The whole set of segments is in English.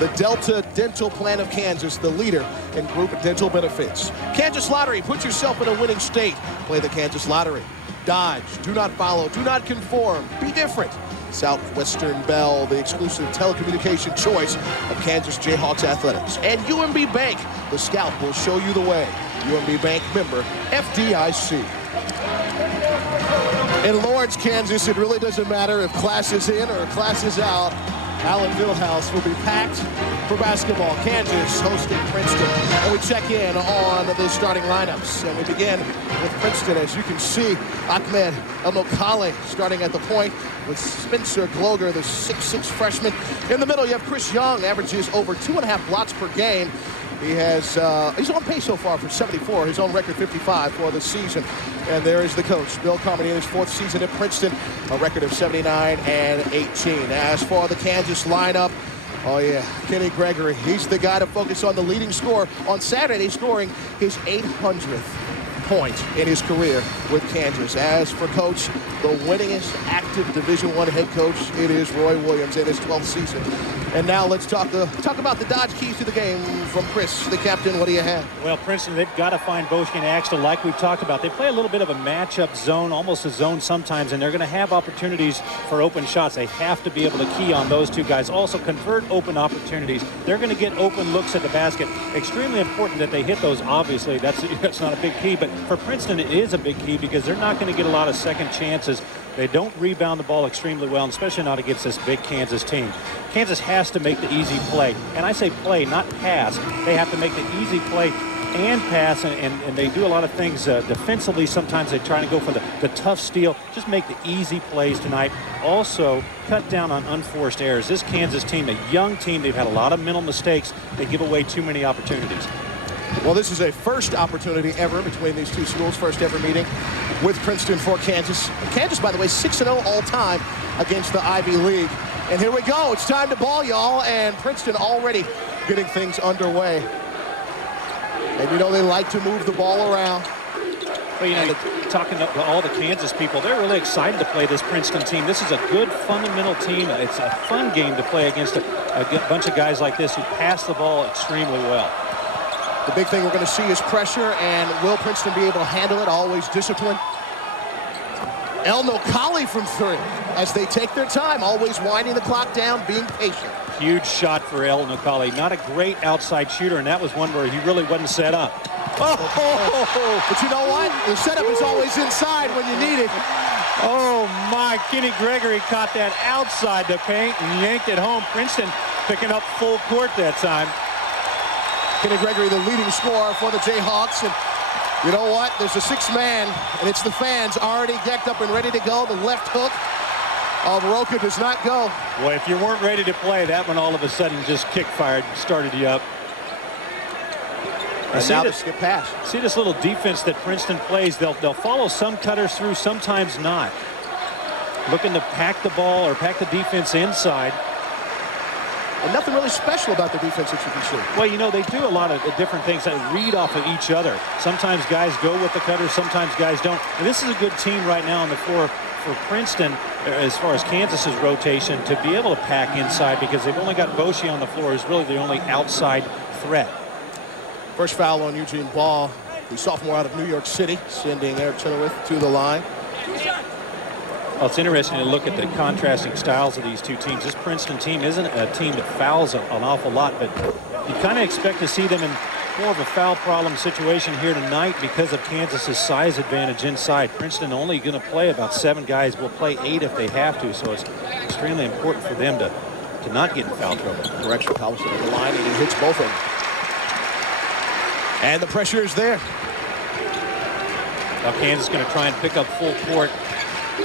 the Delta Dental Plan of Kansas, the leader in group dental benefits. Kansas Lottery, put yourself in a winning state. Play the Kansas Lottery. Dodge, do not follow, do not conform, be different. Southwestern Bell, the exclusive telecommunication choice of Kansas Jayhawks athletics. And UMB Bank, the scout will show you the way. UMB Bank member, FDIC. In Lawrence, Kansas, it really doesn't matter if class is in or class is out. Allen Fieldhouse will be packed for basketball. Kansas hosting Princeton. And we check in on the starting lineups. And we begin with Princeton. As you can see, Ahmed El-Nokale starting at the point with Spencer Gloger, the 6'6 freshman. In the middle, you have Chris Young, averages over 2.5 blocks per game. He has, he's on pace so far for 74, his own record 55 for the season. And there is the coach, Bill Carmody, in his 4th season at Princeton, a record of 79 and 18. As for the Kansas lineup, oh yeah, Kenny Gregory, he's the guy to focus on, the leading scorer on Saturday, scoring his 800th point in his career with Kansas. As for coach, the winningest active Division I head coach, it is Roy Williams in his 12th season. And now let's talk about the Dodge keys to the game from Chris, the captain. What do you have? Well, Princeton, they've got to find Boschke and Axtell like we've talked about. They play a little bit of a matchup zone, almost a zone sometimes, and they're going to have opportunities for open shots. They have to be able to key on those two guys. Also convert open opportunities. They're going to get open looks at the basket. Extremely important that they hit those, obviously. That's not a big key, but for Princeton, it is a big key because they're not going to get a lot of second chances. They don't rebound the ball extremely well, and especially not against this big Kansas team. Kansas has to make the easy play. And I say play, not pass. They have to make the easy play and pass, and they do a lot of things defensively. Sometimes they try to go for the tough steal. Just make the easy plays tonight. Also, cut down on unforced errors. This Kansas team, a young team, they've had a lot of mental mistakes. They give away too many opportunities. Well, this is a first opportunity ever between these two schools, first ever meeting with Princeton for Kansas. Kansas, by the way, 6-0 all-time against the Ivy League. And here we go. It's time to ball, y'all, and Princeton already getting things underway. And you know they like to move the ball around. Well, you know, talking to all the Kansas people, they're really excited to play this Princeton team. This is a good fundamental team. It's a fun game to play against a bunch of guys like this who pass the ball extremely well. The big thing we're going to see is pressure, and will Princeton be able to handle it? Always discipline. El-Nokale from 3 as they take their time, always winding the clock down, being patient. Huge shot for El-Nokale. Not a great outside shooter, and that was one where he really wasn't set up. Oh, but you know what? The setup is always inside when you need it. Oh my, Kenny Gregory caught that outside the paint and yanked it home. Princeton picking up full court that time. Kenny Gregory, the leading scorer for the Jayhawks. And you know what? There's a 6th man, and it's the fans already decked up and ready to go. The left hook of Roca does not go. Boy, if you weren't ready to play, that one all of a sudden just kick-fired, started you up. And now the skip pass. See this little defense that Princeton plays. They'll follow some cutters through, sometimes not. Looking to pack the ball or pack the defense inside. And nothing really special about the defense that you can see. Well, you know, they do a lot of different things that read off of each other. Sometimes guys go with the cutters, sometimes guys don't. And this is a good team right now on the floor for Princeton as far as Kansas's rotation to be able to pack inside, because they've only got Boschke on the floor, who's really the only outside threat. First foul on Eugene Ball, the sophomore out of New York City, sending Eric Chenoweth to the line. Well, it's interesting to look at the contrasting styles of these two teams. This Princeton team isn't a team that fouls an awful lot, but you kind of expect to see them in more of a foul problem situation here tonight because of Kansas's size advantage inside. Princeton only going to play about 7 guys. Will play 8 if they have to, so it's extremely important for them to not get in foul trouble. Correction, Collison on the line, and he hits both of them. And the pressure is there. Now Kansas going to try and pick up full court.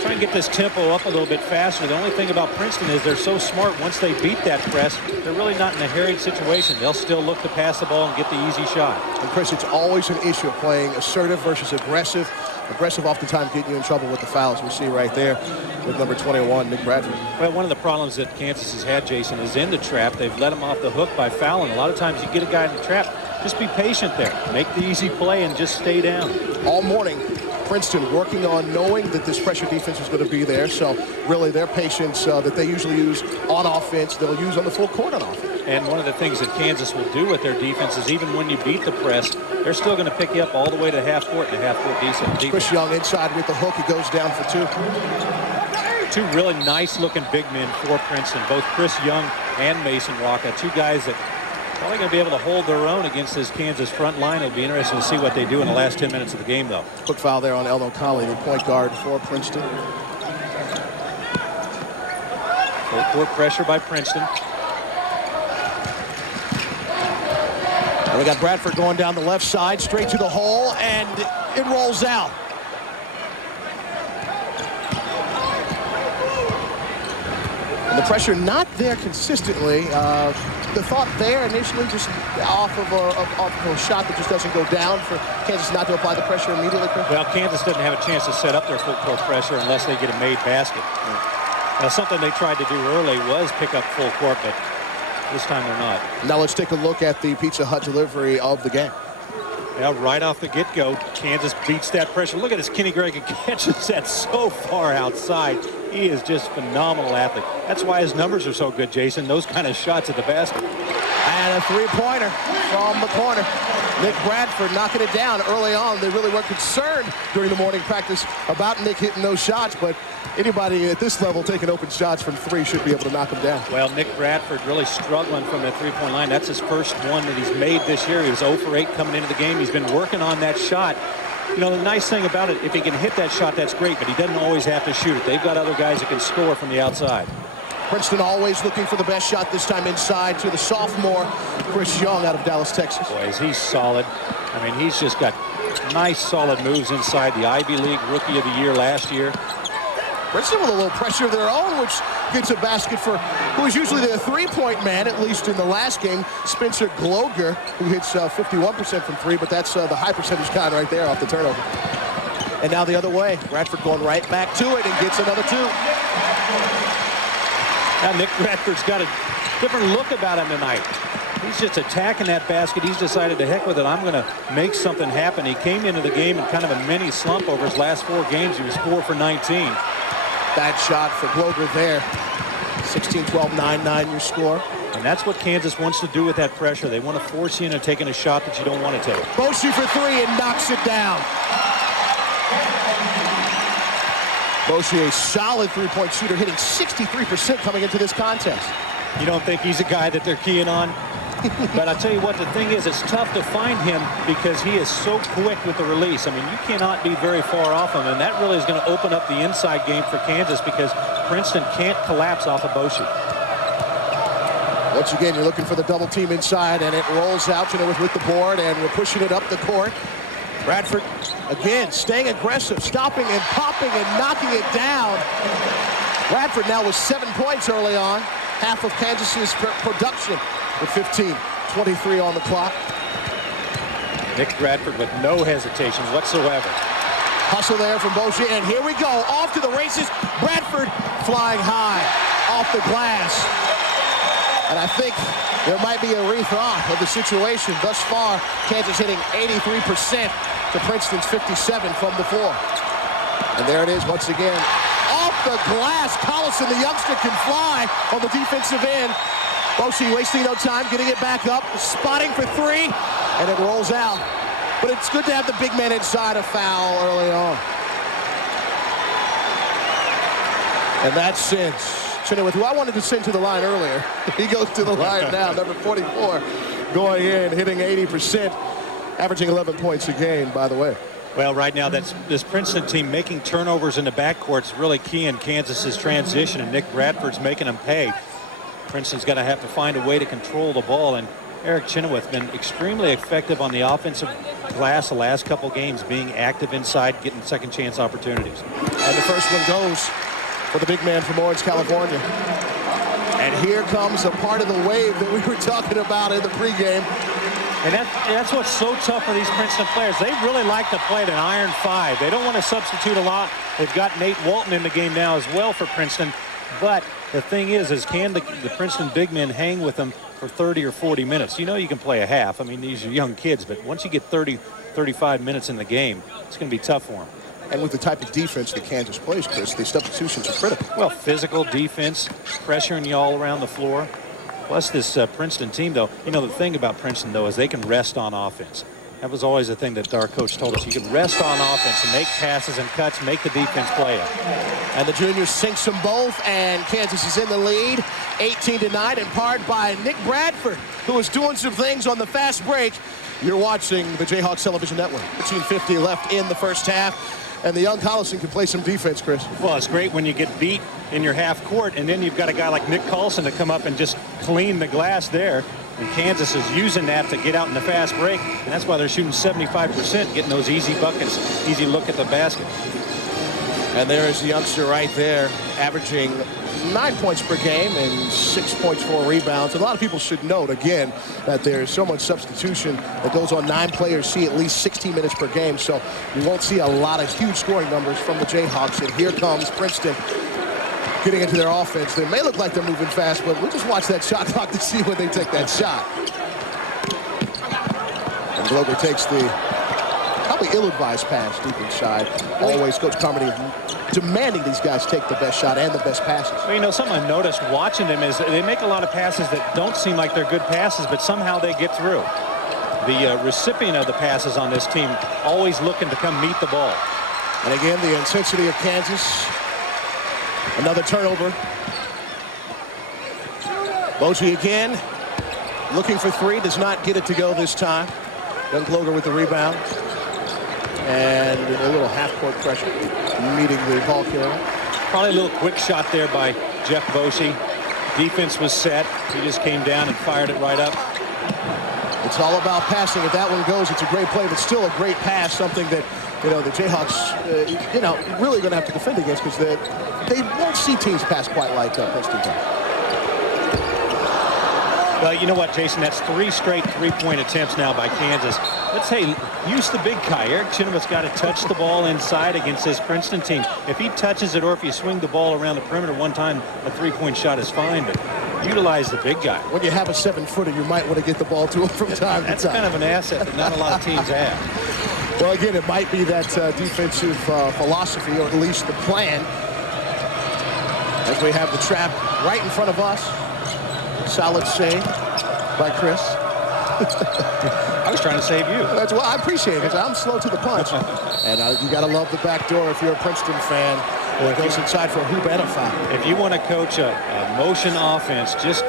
Try and get this tempo up a little bit faster. The only thing about Princeton is they're so smart. Once they beat that press, they're really not in a harried situation. They'll still look to pass the ball and get the easy shot. And Chris, it's always an issue of playing assertive versus aggressive. Aggressive oftentimes getting you in trouble with the fouls. We see right there with number 21, Nick Bradford. Well, one of the problems that Kansas has had, Jason, is in the trap. They've let him off the hook by fouling. A lot of times you get a guy in the trap, just be patient there. Make the easy play and just stay down. All morning, Princeton working on knowing that this pressure defense is going to be there. So really their patience that they usually use on offense, they'll use on the full court on offense. And one of the things that Kansas will do with their defense is even when you beat the press, they're still going to pick you up all the way to half court and a half court defense. Chris Young inside with the hook. He goes down for two. Two really nice looking big men for Princeton, both Chris Young and Mason Waka, two guys that probably going to be able to hold their own against this Kansas front line. It'll be interesting to see what they do in the last 10 minutes of the game, though. Quick foul there on Elno Conley, the point guard for Princeton. Full court pressure by Princeton. And we got Bradford going down the left side, straight to the hole, and it rolls out. And the pressure not there consistently. The thought there initially just off of a shot that just doesn't go down for Kansas not to apply the pressure immediately. Well, Kansas doesn't have a chance to set up their full court pressure unless they get a made basket. Now, something they tried to do early was pick up full court, but this time they're not. Now let's take a look at the Pizza Hut delivery of the game. Yeah, right off the get-go, Kansas beats that pressure. Look at this, Kenny Gregg catches that so far outside. He is just a phenomenal athlete. That's why his numbers are so good, Jason. Those kind of shots at the basket. And a three-pointer from the corner. Nick Bradford knocking it down early on. They really weren't concerned during the morning practice about Nick hitting those shots, but anybody at this level taking open shots from three should be able to knock them down. Well, Nick Bradford really struggling from the three-point line. That's his first one that he's made this year. He was 0 for 8 coming into the game. He's been working on that shot. You know, the nice thing about it, if he can hit that shot, that's great, but he doesn't always have to shoot it. They've got other guys that can score from the outside. Princeton always looking for the best shot, this time inside to the sophomore, Chris Young out of Dallas, Texas. Boy, is he solid. I mean, he's just got nice, solid moves inside. The Ivy League Rookie of the Year last year. Princeton with a little pressure of their own, which gets a basket for who is usually the three-point man, at least in the last game, Spencer Gloger, who hits 51% from three, but that's the high percentage kind right there off the turnover. And now the other way, Bradford going right back to it and gets another two. Now Nick Bradford's got a different look about him tonight. He's just attacking that basket. He's decided to heck with it. I'm going to make something happen. He came into the game in kind of a mini slump over his last 4 games. He was 4 for 19. Bad shot for Glover there. 16-12, 9-9 your score. And that's what Kansas wants to do with that pressure. They want to force you into taking a shot that you don't want to take. Boshi for 3 and knocks it down. Boshi, a solid three-point shooter, hitting 63% coming into this contest. You don't think he's a guy that they're keying on? But I'll tell you what, the thing is, it's tough to find him because he is so quick with the release. I mean, you cannot be very far off him, and that really is going to open up the inside game for Kansas because Princeton can't collapse off of Boshi. Once again, you're looking for the double team inside, and it rolls out, with the board, and we're pushing it up the court. Bradford, again, staying aggressive, stopping and popping and knocking it down. Bradford now with 7 points early on, half of Kansas's production with 15-23 on the clock. Nick Bradford with no hesitation whatsoever. Hustle there from Boshi, and here we go, off to the races. Bradford flying high off the glass. And I think there might be a rethought of the situation. Thus far, Kansas hitting 83% to Princeton's 57 from the floor. And there it is once again. Off the glass, Collison, the youngster, can fly on the defensive end. Boshi wasting no time, getting it back up, spotting for 3, and it rolls out. But it's good to have the big man inside, a foul early on. And that's Sins. Chenoweth, who I wanted to send to the line earlier. He goes to the line now, number 44, going in, hitting 80%, averaging 11 points a game, by the way. Well, right now, this Princeton team making turnovers in the backcourt is really key in Kansas's transition, and Nick Bradford's making them pay. Princeton's going to have to find a way to control the ball, and Eric Chenoweth been extremely effective on the offensive glass the last couple games, being active inside, getting second chance opportunities. And the first one goes for the big man from Orange, California. And here comes a part of the wave that we were talking about in the pregame. And that's what's so tough for these Princeton players. They really like to play an iron 5. They don't want to substitute a lot. They've got Nate Walton in the game now as well for Princeton. But the thing is can the Princeton big men hang with them for 30 or 40 minutes? You know you can play a half. I mean, these are young kids, but once you get 30, 35 minutes in the game, it's going to be tough for them. And with the type of defense that Kansas plays, Chris, the substitutions are critical. Well, physical defense, pressuring you all around the floor. Plus this Princeton team, though, you know, the thing about Princeton, though, is they can rest on offense. That was always the thing that our coach told us. You can rest on offense and make passes and cuts, make the defense play it. And the juniors sinks them both, and Kansas is in the lead, 18-9, in part by Nick Bradford, who is doing some things on the fast break. You're watching the Jayhawks Television Network. 13:50 left in the first half. And the young Collison can play some defense, Chris. Well, it's great when you get beat in your half court, and then you've got a guy like Nick Collison to come up and just clean the glass there. And Kansas is using that to get out in the fast break, and that's why they're shooting 75%, getting those easy buckets, easy look at the basket. And there is the youngster right there, averaging 9 points per game and 6 points, 4 rebounds. And a lot of people should note, again, that there's so much substitution that goes on. 9 players see at least 16 minutes per game, so you won't see a lot of huge scoring numbers from the Jayhawks. And here comes Princeton getting into their offense. They may look like they're moving fast, but we'll just watch that shot clock to see when they take that shot. And Glover takes the probably ill-advised pass deep inside. Always Coach Carmody demanding these guys take the best shot and the best passes. Well, you know, something I've noticed watching them is they make a lot of passes that don't seem like they're good passes, but somehow they get through. The recipient of the passes on this team always looking to come meet the ball. And again, the intensity of Kansas. Another turnover. Boji again, looking for 3, does not get it to go this time. Young Glover with the rebound. And a little half-court pressure, meeting the ball carrier. Probably a little quick shot there by Jeff Boshi. Defense was set. He just came down and fired it right up. It's all about passing. If that one goes, it's a great play, but still a great pass, something that, you know, the Jayhawks, really going to have to defend against, because they won't see teams pass quite like Princeton does. Well, you know what, Jason? That's 3 straight three-point attempts now by Kansas. Let's say, use the big guy. Eric Chinnewa's got to touch the ball inside against this Princeton team. If he touches it, or if you swing the ball around the perimeter one time, a three-point shot is fine, but utilize the big guy. When you have a 7-footer, you might want to get the ball to him from time to time. That's kind of an asset that not a lot of teams have. Well, again, it might be that defensive philosophy, or at least the plan, as we have the trap right in front of us. Solid save by Chris. I was trying to save you. That's, well, I appreciate it, because I'm slow to the punch. And you got to love the back door if you're a Princeton fan. Or it goes inside for a hoop and a foul. If you want to coach a motion offense, just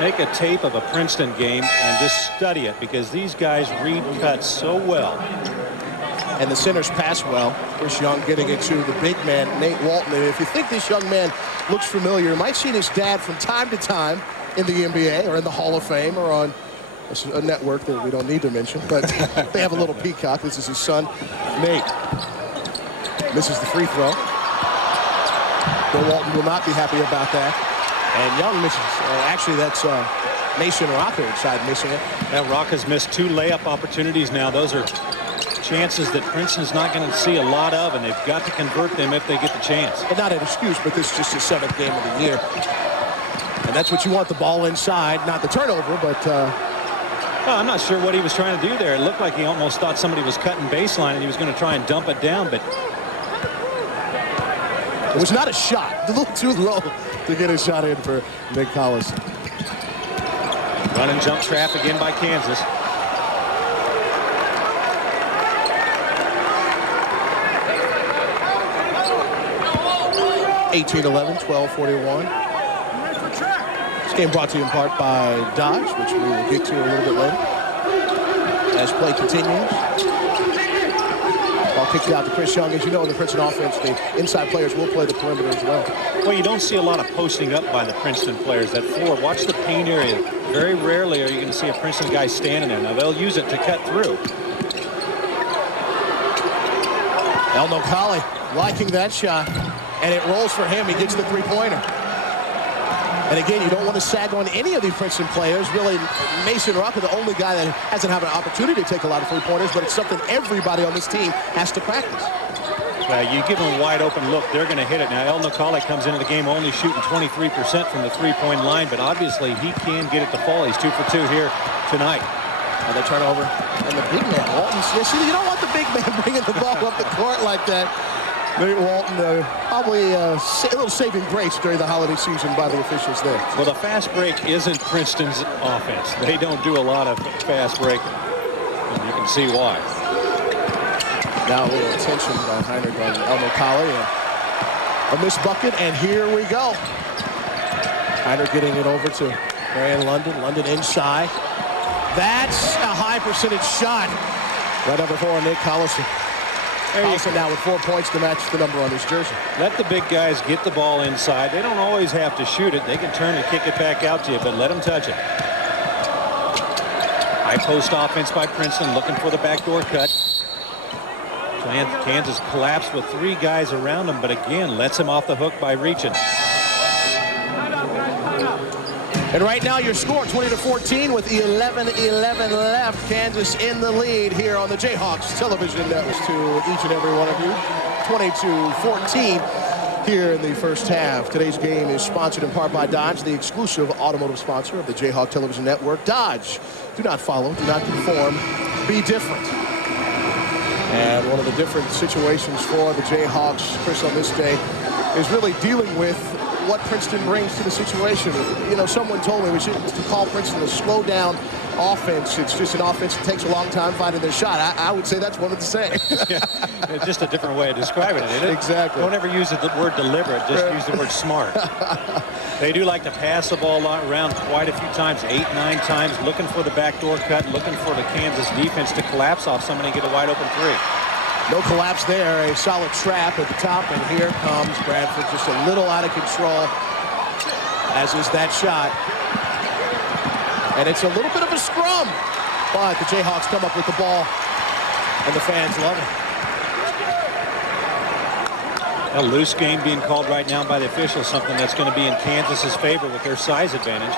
make a tape of a Princeton game and just study it, because these guys read cuts so well. And the centers pass well. Chris Young getting it to the big man, Nate Walton. And if you think this young man looks familiar, you might see his dad from time to time in the NBA or in the Hall of Fame or on a network that we don't need to mention, but they have a little peacock. This is his son, Nate. Misses the free throw. Bill Walton will not be happy about that. And Young misses. Actually, that's Mason Rocca inside missing it. Now, Rocca's missed 2 layup opportunities now. Those are chances that Princeton's not going to see a lot of, and they've got to convert them if they get the chance. And not an excuse, but this is just his 7th game of the year. And that's what you want, the ball inside, not the turnover, but... Well, I'm not sure what he was trying to do there. It looked like he almost thought somebody was cutting baseline and he was going to try and dump it down, but... It was not a shot. A little too low to get a shot in for Nick Collison. Run and jump trap again by Kansas. (18-11, 12-41). This game brought to you in part by Dodge, which we will get to a little bit later. As play continues. Ball kicked out to Chris Young. As you know, in the Princeton offense, the inside players will play the perimeter as well. Well, you don't see a lot of posting up by the Princeton players. That floor, watch the paint area. Very rarely are you going to see a Princeton guy standing there. Now, they'll use it to cut through. Elno Colley liking that shot. And it rolls for him. He gets the three-pointer. And again, you don't want to sag on any of the Princeton players. Really, Mason Rocca, the only guy that hasn't had an opportunity to take a lot of three-pointers, but it's something everybody on this team has to practice. You give them a wide-open look, they're going to hit it. Now, Elno Colley comes into the game only shooting 23% from the three-point line, but obviously he can get it to fall. He's 2 for 2 here tonight. And they turn over. And the big man, Walton. See, you don't want the big man bringing the ball up the court like that. Nate Walton, probably a little saving grace during the holiday season by the officials there. Well, the fast break isn't Princeton's offense. They don't do a lot of fast breaking. And you can see why. Now a little attention by Heinrich on Elmo Colley. A missed bucket, and here we go. Heinrich getting it over to Marion London. London inside. That's a high percentage shot. Right number 4, Nick Collison. Collison now with 4 points to match the number on his jersey. Let the big guys get the ball inside. They don't always have to shoot it. They can turn and kick it back out to you, but let them touch it. High post offense by Princeton, looking for the backdoor cut. Kansas collapsed with 3 guys around him, but again, lets him off the hook by reaching. And right now your score 20-14 with 11:11 left. Kansas in the lead here on the Jayhawks television network. To each and every one of you, 20-14 here in the first half. Today's game is sponsored in part by Dodge, the exclusive automotive sponsor of the Jayhawk television network. Dodge, do not follow, do not conform, be different. And one of the different situations for the Jayhawks, Chris, on this day is really dealing with what Princeton brings to the situation. You know, someone told me we should call Princeton a slow down offense. It's just an offense that takes a long time finding their shot. I would say that's one of the same. Yeah, just a different way of describing it, isn't it? Exactly. Don't ever use the word deliberate, just use the word smart. They do like to pass the ball around quite a few times, 8, 9 times, looking for the backdoor cut, looking for the Kansas defense to collapse off somebody and get a wide open 3. No collapse there, a solid trap at the top, and here comes Bradford, just a little out of control, as is that shot. And it's a little bit of a scrum, but the Jayhawks come up with the ball, and the fans love it. A loose game being called right now by the officials, something that's going to be in Kansas's favor with their size advantage.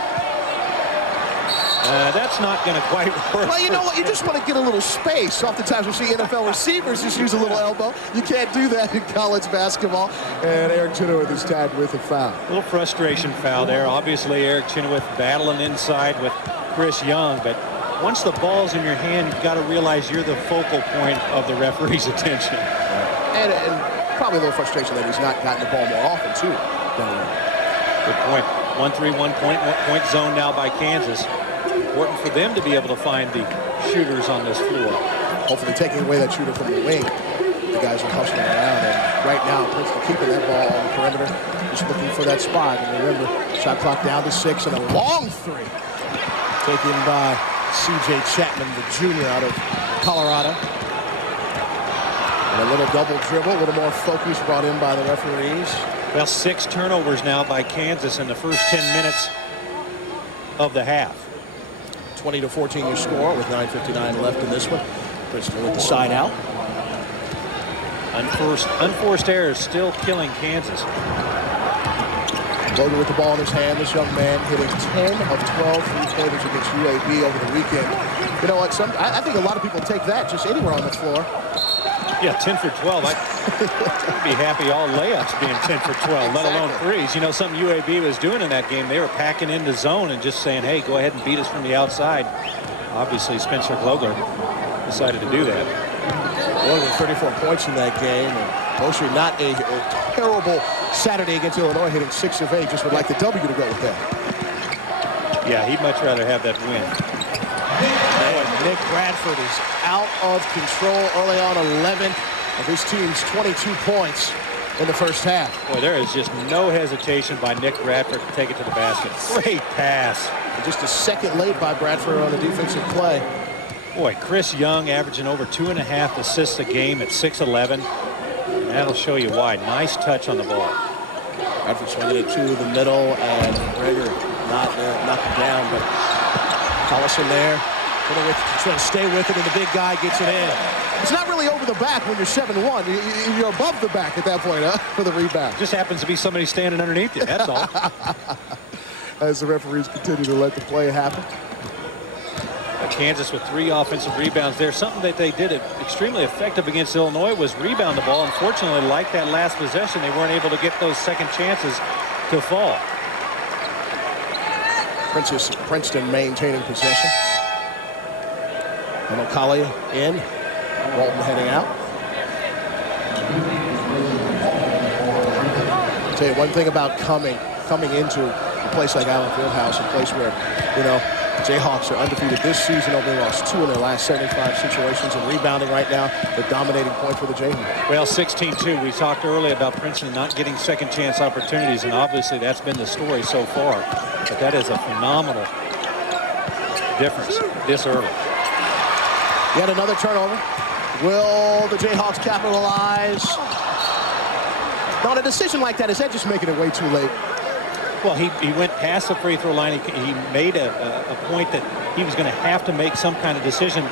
That's not going to quite work. Well, you know what? You just want to get a little space. Oftentimes we see NFL receivers just use a little elbow. You can't do that in college basketball. And Eric Chenoweth is tagged with a foul. A little frustration foul there. Obviously, Eric Chenoweth battling inside with Chris Young. But once the ball's in your hand, you've got to realize you're the focal point of the referee's attention. And probably a little frustration that he's not gotten the ball more often, too. Good point. 1-3-1 point zone now by Kansas. Important for them to be able to find the shooters on this floor. Hopefully taking away that shooter from the wing. The guys are hustling around, and right now Princeton keeping that ball on the perimeter, just looking for that spot. And remember, shot clock down to 6, and a long 3 taken by C.J. Chapman, the junior out of Colorado. And a little double dribble, a little more focus brought in by the referees. Well, 6 turnovers now by Kansas in the first 10 minutes of the half. 20-14 your score with 9:59 left in this one. Princeton with the side out. Unforced errors still killing Kansas. Logan with the ball in his hand. This young man hitting 10 of 12 three-pointers against UAB over the weekend. You know what? I think a lot of people take that just anywhere on the floor. Yeah, 10 for 12. I'd be happy all layups being 10 for 12, let alone threes. You know, something UAB was doing in that game, they were packing in the zone and just saying, hey, go ahead and beat us from the outside. Obviously, Spencer Gloger decided to do that. Well, with 34 points in that game. And Mosher, not a terrible Saturday against Illinois, hitting 6 of 8. Just would like the W to go with that. Yeah, he'd much rather have that win. Nick Bradford is out of control early on. 11 of his team's 22 points in the first half. Boy, there is just no hesitation by Nick Bradford to take it to the basket. Great pass. And just a second late by Bradford on a defensive play. Boy, Chris Young averaging over 2.5 assists a game at 6'11". And that'll show you why. Nice touch on the ball. Bradford swinging it to the middle, and Greger not knocked it down, but Collison there. Trying to stay with it, and the big guy gets it in. It's not really over the back when you're 7-1. You're above the back at that point, huh, for the rebound. Just happens to be somebody standing underneath you, that's all. As the referees continue to let the play happen. Kansas with 3 offensive rebounds there. Something that they did extremely effective against Illinois was rebound the ball. Unfortunately, like that last possession, they weren't able to get those second chances to fall. Princeton maintaining possession. And O'Callaghan in. Walton heading out. I'll tell you one thing about coming into a place like Allen Fieldhouse, a place where, you know, Jayhawks are undefeated this season. Only lost 2 in their last 75 situations, and rebounding right now, the dominating point for the Jayhawks. Well, 16-2. We talked earlier about Princeton not getting second chance opportunities, and obviously that's been the story so far. But that is a phenomenal difference this early. Yet another turnover. Will the Jayhawks capitalize? Now, on a decision like that, is that just making it way too late? Well, he went past the free throw line. He made a point that he was going to have to make some kind of decision.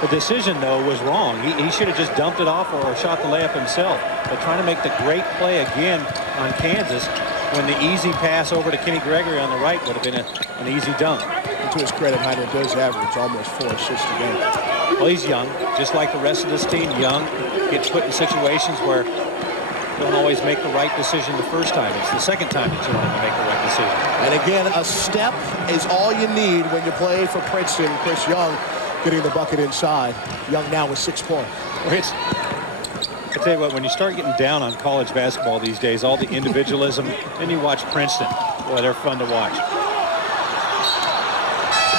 The decision, though, was wrong. He should have just dumped it off or shot the layup himself. But trying to make the great play again on Kansas when the easy pass over to Kenny Gregory on the right would have been an easy dunk. And to his credit, Heinrich does average almost 4 assists a game. Well, he's young, just like the rest of this team. Young, gets put in situations where don't always make the right decision the first time. It's the second time that you want to make the right decision. And again, a step is all you need when you play for Princeton. Chris Young getting the bucket inside. Young now with 6 points. I tell you what, when you start getting down on college basketball these days, all the individualism, then you watch Princeton. Boy, they're fun to watch.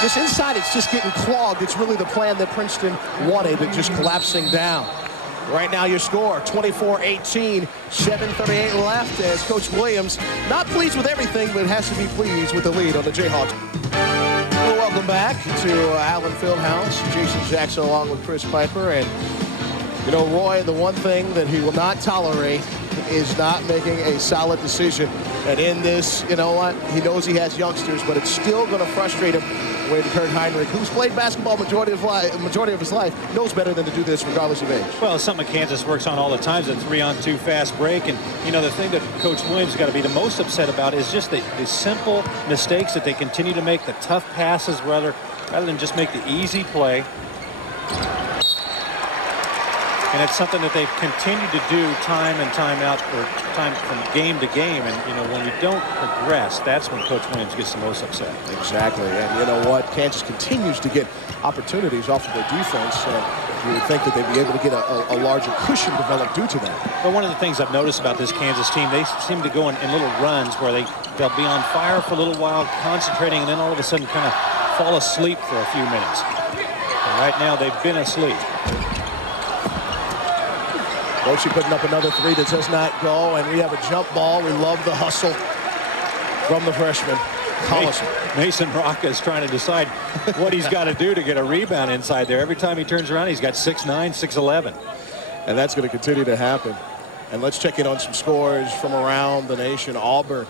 Just inside, it's just getting clogged. It's really the plan that Princeton wanted, but just collapsing down. Right now, your score, 24-18, 7:38 left, as Coach Williams not pleased with everything, but has to be pleased with the lead on the Jayhawks. Well, welcome back to Allen Fieldhouse. Jason Jackson along with Chris Piper. And, you know, Roy, the one thing that he will not tolerate is not making a solid decision. And in this, you know what, he knows he has youngsters, but it's still going to frustrate him when Kurt Heinrich, who's played basketball majority of his life, knows better than to do this regardless of age. Well, it's something Kansas works on all the time, the 3-on-2 fast break. And, you know, the thing that Coach Williams got to be the most upset about is just the simple mistakes that they continue to make, the tough passes rather than just make the easy play. And it's something that they've continued to do time and time out, or time from game to game. And, you know, when you don't progress, that's when Coach Williams gets the most upset. Exactly. And you know what? Kansas continues to get opportunities off of their defense. You would think that they'd be able to get a larger cushion developed due to that. But one of the things I've noticed about this Kansas team, they seem to go in little runs where they'll be on fire for a little while, concentrating, and then all of a sudden kind of fall asleep for a few minutes. And right now, they've been asleep. Boche putting up another 3 that does not go, and we have a jump ball. We love the hustle from the freshman, Collison. Mason Rocca is trying to decide what he's got to do to get a rebound inside there. Every time he turns around, he's got 6'9", 6'11". And that's going to continue to happen. And let's check in on some scores from around the nation. Auburn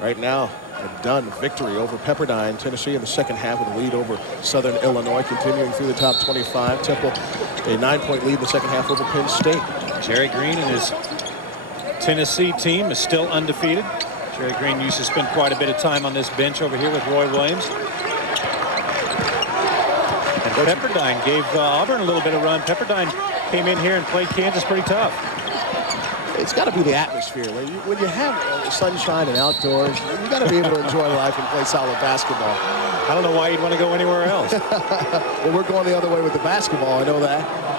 right now a done victory over Pepperdine. Tennessee in the second half with a lead over Southern Illinois, continuing through the top 25. Temple a 9-point lead in the second half over Penn State. Jerry Green and his Tennessee team is still undefeated. Jerry Green used to spend quite a bit of time on this bench over here with Roy Williams. And Pepperdine gave Auburn a little bit of run. Pepperdine came in here and played Kansas pretty tough. It's got to be the atmosphere. When you have sunshine and outdoors, you got to be able to enjoy life and play solid basketball. I don't know why you'd want to go anywhere else. Well, we're going the other way with the basketball. I know that.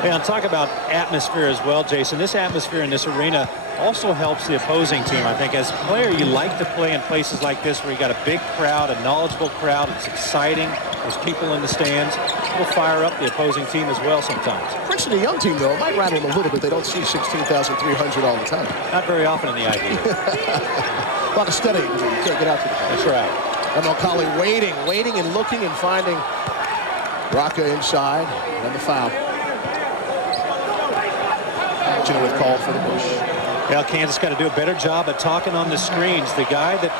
Hey, and talk about atmosphere as well, Jason. This atmosphere in this arena also helps the opposing team. I think as a player, you like to play in places like this where you got a big crowd, a knowledgeable crowd. It's exciting. There's people in the stands. It'll fire up the opposing team as well sometimes. Princeton, a young team, though, it might rattle them a little bit. They don't see 16,300 all the time. Not very often in the IB. A lot of studying. You can't get out to the ball. That's right. And O'Callaghan waiting and looking and finding Rocca inside and the foul. With call for the push. Well, Kansas got to do a better job at talking on the screens. The guy that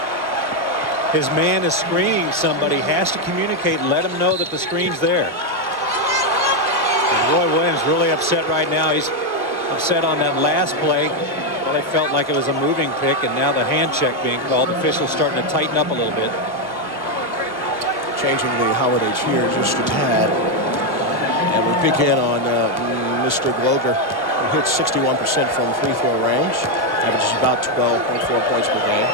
his man is screening somebody has to communicate and let him know that the screen's there. And Roy Williams really upset right now. He's upset on that last play. Well, they felt like it was a moving pick, and now the hand check being called. Officials starting to tighten up a little bit. Changing the holiday cheer just a tad. And we pick in on Mr. Gloger. He hits 61% from free throw range, averages about 12.4 points per game.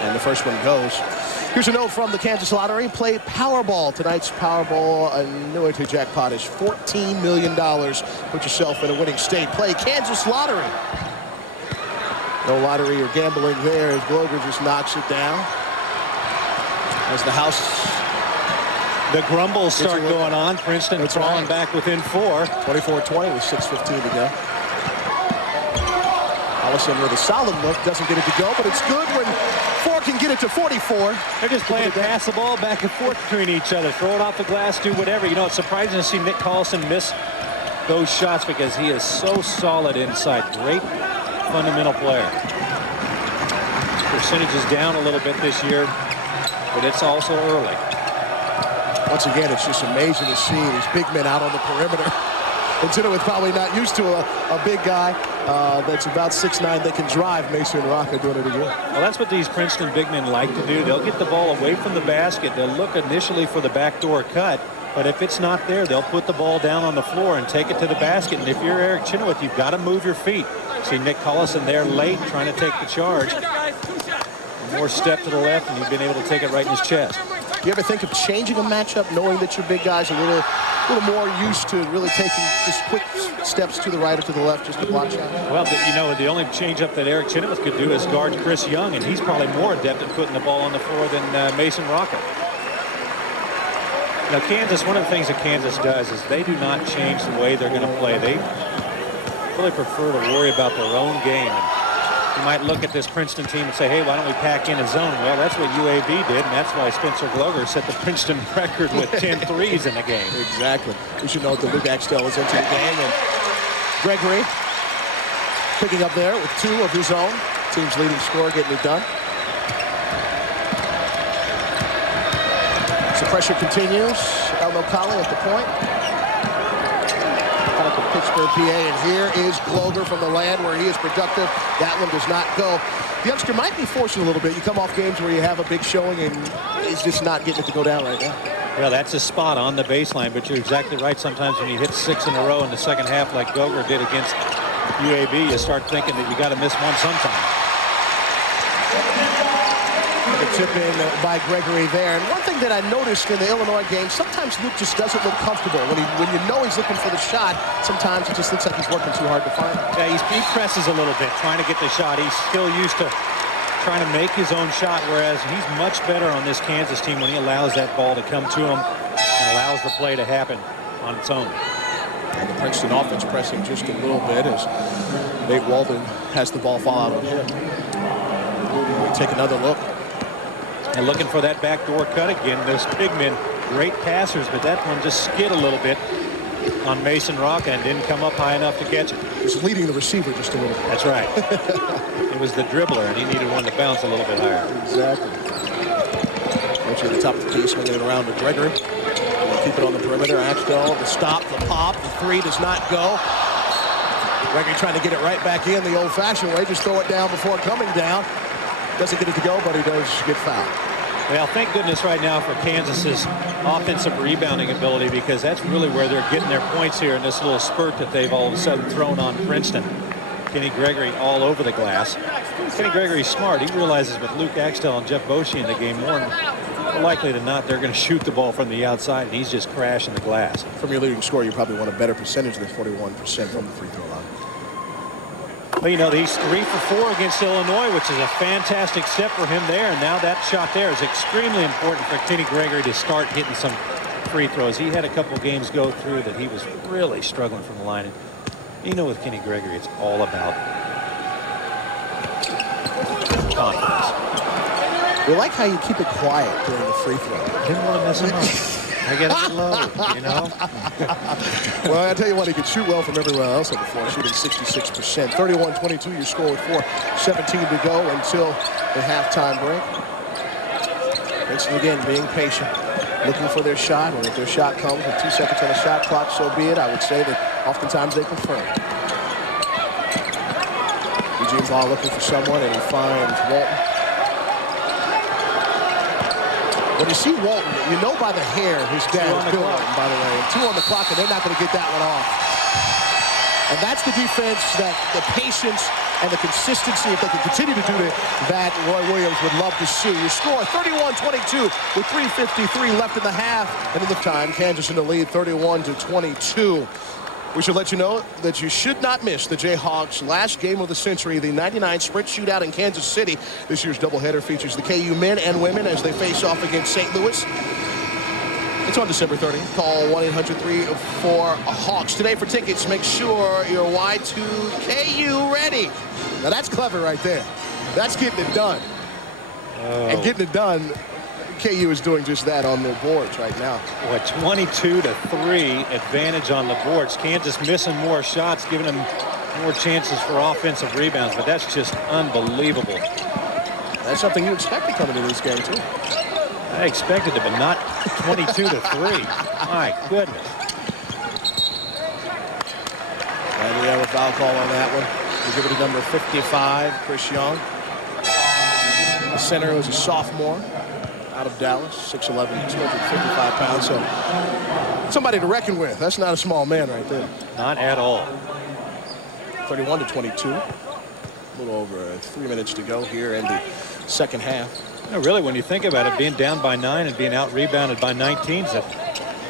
And the first one goes. Here's a note from the Kansas Lottery. Play Powerball. Tonight's Powerball annuity jackpot is $14 million. Put yourself in a winning state. Play Kansas Lottery. No lottery or gambling there as Glover just knocks it down. As the house... The grumbles start going on. Princeton falling back within 4. 24-20 with 6:15 to go. Allison with a solid look. Doesn't get it to go, but it's good when 4 can get it to 44. They're just playing pass the ball back and forth between each other. Throw it off the glass, do whatever. You know, it's surprising to see Nick Collison miss those shots because he is so solid inside. Great fundamental player. Percentage is down a little bit this year, but it's also early. Once again, it's just amazing to see these big men out on the perimeter. And Chenoweth probably not used to a big guy that's about 6'9" that can drive. Mason Rocca doing it again. Well, that's what these Princeton big men like to do. They'll get the ball away from the basket. They'll look initially for the backdoor cut. But if it's not there, they'll put the ball down on the floor and take it to the basket. And if you're Eric Chenoweth, you've got to move your feet. See Nick Collison there late trying to take the charge. More step to the left, and he's been able to take it right in his chest. Do you ever think of changing a matchup, knowing that your big guy's a little more used to really taking just quick steps to the right or to the left, just to block shots? Well, you know, the only change-up that Eric Chenoweth could do is guard Chris Young, and he's probably more adept at putting the ball on the floor than Mason Rocca. Now, Kansas, one of the things that Kansas does is they do not change the way they're going to play. They really prefer to worry about their own game. And you might look at this Princeton team and say, hey, why don't we pack in a zone? Well, that's what UAB did, and that's why Spencer Glover set the Princeton record with 10 threes in the game. Exactly. We should note that Luke Axtell is into the game, and Gregory picking up there with 2 of his own. Team's leading scorer getting it done. So pressure continues. Elmo Colley at the point. Out to Pittsburgh, PA, and here is Glover from the land where he is productive. That one does not go. The youngster might be forcing a little bit. You come off games where you have a big showing and he's just not getting it to go down right now. Well, that's a spot on the baseline, but you're exactly right. Sometimes when you hit 6 in a row in the second half like Glover did against UAB, you start thinking that you got to miss one sometime. The tip in by Gregory there. And one thing that I noticed in the Illinois game, sometimes Luke just doesn't look comfortable. When you know he's looking for the shot, sometimes it just looks like he's working too hard to find it. Yeah, he presses a little bit, trying to get the shot. He's still used to trying to make his own shot, whereas he's much better on this Kansas team when he allows that ball to come to him and allows the play to happen on its own. And the Princeton offense pressing just a little bit as Nate Walden has the ball fall out on him. We take another look. And looking for that backdoor cut again. Those big men, great passers, but that one just skid a little bit on Mason Rocca and didn't come up high enough to catch it. Just leading the receiver just a little bit. That's right. It was the dribbler, and he needed one to bounce a little bit higher. Exactly. Coach at the top of the key, swinging it around to Gregory. Keep it on the perimeter. Axtell, the stop, the pop, the 3 does not go. Gregory trying to get it right back in the old-fashioned way. Just throw it down before coming down. Doesn't get it to go, but he does get fouled. Well, thank goodness right now for Kansas's offensive rebounding ability, because that's really where they're getting their points here in this little spurt that they've all of a sudden thrown on Princeton. Kenny Gregory all over the glass. Kenny Gregory's smart. He realizes with Luke Axtell and Jeff Boschee in the game, more likely than not, they're going to shoot the ball from the outside, and he's just crashing the glass. From your leading scorer, you probably want a better percentage than 41% from the free throw line. Well, you know, he's 3 for 4 against Illinois, which is a fantastic step for him there. And now that shot there is extremely important for Kenny Gregory to start hitting some free throws. He had a couple games go through that he was really struggling from the line. And you know, with Kenny Gregory, it's all about confidence. We like how you keep it quiet during the free throw. Didn't want to mess him up. I get it low, you know. Well, I tell you what, he could shoot well from everywhere else on the floor, shooting 66%. 31-22, your score with 4:17 to go until the halftime break. Princeton again being patient, looking for their shot, and if their shot comes with 2 seconds on the shot clock, so be it. I would say that oftentimes they confirm. Eugene Ball looking for someone, and he finds Walton. When you see Walton, you know by the hair his dad is Bill Walton, by the way. And 2 on the clock, and they're not going to get that one off. And that's the defense, that the patience and the consistency, if they can continue to do that, Roy Williams would love to see. You score 31-22 with 3:53 left in the half. And in the time, Kansas in the lead 31-22. We should let you know that you should not miss the Jayhawks' last game of the century, the 99 Sprint Shootout in Kansas City. This year's doubleheader features the KU men and women as they face off against St. Louis. It's on December 30th. Call 1-800-344-HAWKS today for tickets. Make sure your Y2KU ready. Now that's clever right there. That's getting it done. And getting it done, KU is doing just that on their boards right now. Boy, 22-3 advantage on the boards. Kansas missing more shots, giving them more chances for offensive rebounds, but that's just unbelievable. That's something you expected coming into this game, too. I expected it, but not 22-3. My goodness. And we have a foul call on that one. We give it to number 55, Chris Young. The center was a sophomore out of Dallas, 6'11", 255 pounds. So somebody to reckon with. That's not a small man right there. Not at all. 31-22. A little over 3 minutes to go here in the second half. You know, really, when you think about it, being down by 9 and being out-rebounded by 19,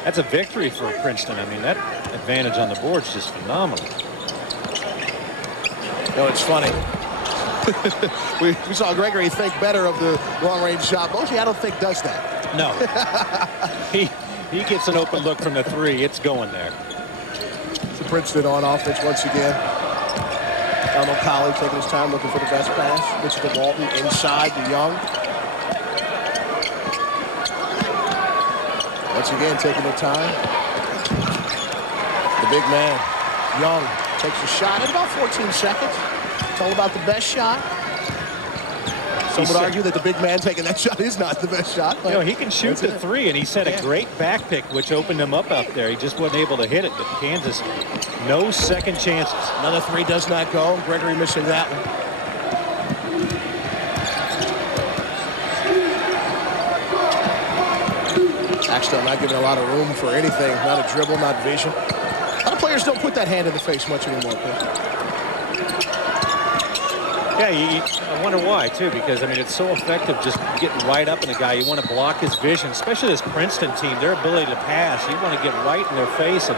that's a victory for Princeton. I mean, that advantage on the board is just phenomenal. You know, it's funny. we saw Gregory think better of the long-range shot. Moshe, I don't think, does that. No. he gets an open look from the 3. It's going there. So Princeton on offense once again. Donald Colley taking his time looking for the best pass. Gets to Walton inside to Young. Once again, taking the time. The big man, Young, takes a shot in about 14 seconds. It's all about the best shot. Some would argue that the big man taking that shot is not the best shot. You know, he can shoot the 3, and he set a great back pick, which opened him up out there. He just wasn't able to hit it, but Kansas, no second chances. Another 3 does not go. Gregory missing that one. Axtell not giving a lot of room for anything. Not a dribble, not vision. A lot of players don't put that hand in the face much anymore, Chris. Yeah, I wonder why, too, because, I mean, it's so effective just getting right up in a guy. You want to block his vision, especially this Princeton team, their ability to pass. You want to get right in their face. And,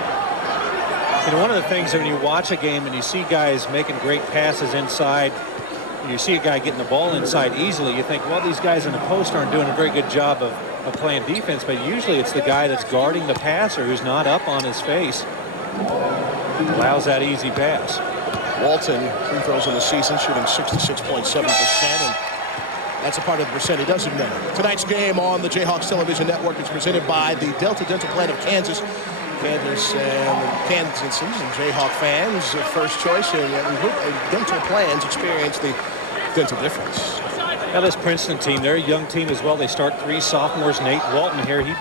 you know, one of the things when you watch a game and you see guys making great passes inside, and you see a guy getting the ball inside easily, you think, well, these guys in the post aren't doing a very good job of playing defense, but usually it's the guy that's guarding the passer who's not up on his face. Allows that easy pass. Walton, free throws in the season, shooting 66.7%, and that's a part of the percent he doesn't know. Tonight's game on the Jayhawks Television Network is presented by the Delta Dental Plan of Kansas. Kansas and Kansans and Jayhawk fans, first choice, and dental plans experience the dental difference. Now this Princeton team, they're a young team as well. They start 3 sophomores. Nate Walton here, he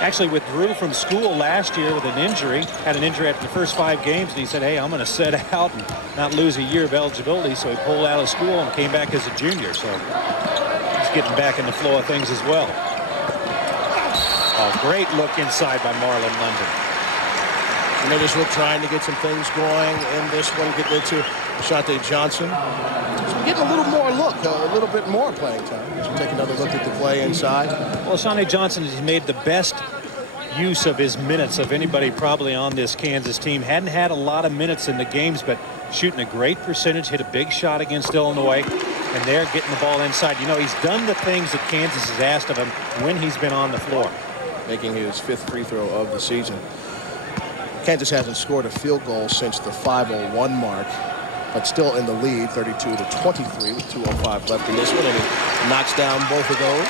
actually withdrew from school last year with an injury. Had an injury after the first 5 games, and he said, hey, I'm going to sit out and not lose a year of eligibility. So he pulled out of school and came back as a junior. So he's getting back in the flow of things as well. A great look inside by Marlon London. And they just look trying to get some things going in this one. Getting into Shante Johnson. Getting a little more look, a little bit more playing time. As you take another look at the play inside. Well, Shante Johnson has made the best use of his minutes of anybody probably on this Kansas team. Hadn't had a lot of minutes in the games, but shooting a great percentage, hit a big shot against Illinois, and they're getting the ball inside. You know, he's done the things that Kansas has asked of him when he's been on the floor. Making his 5th free throw of the season. Kansas hasn't scored a field goal since the 5:01 mark, but still in the lead, 32-23 with 2:05 left in this one, and he knocks down both of those.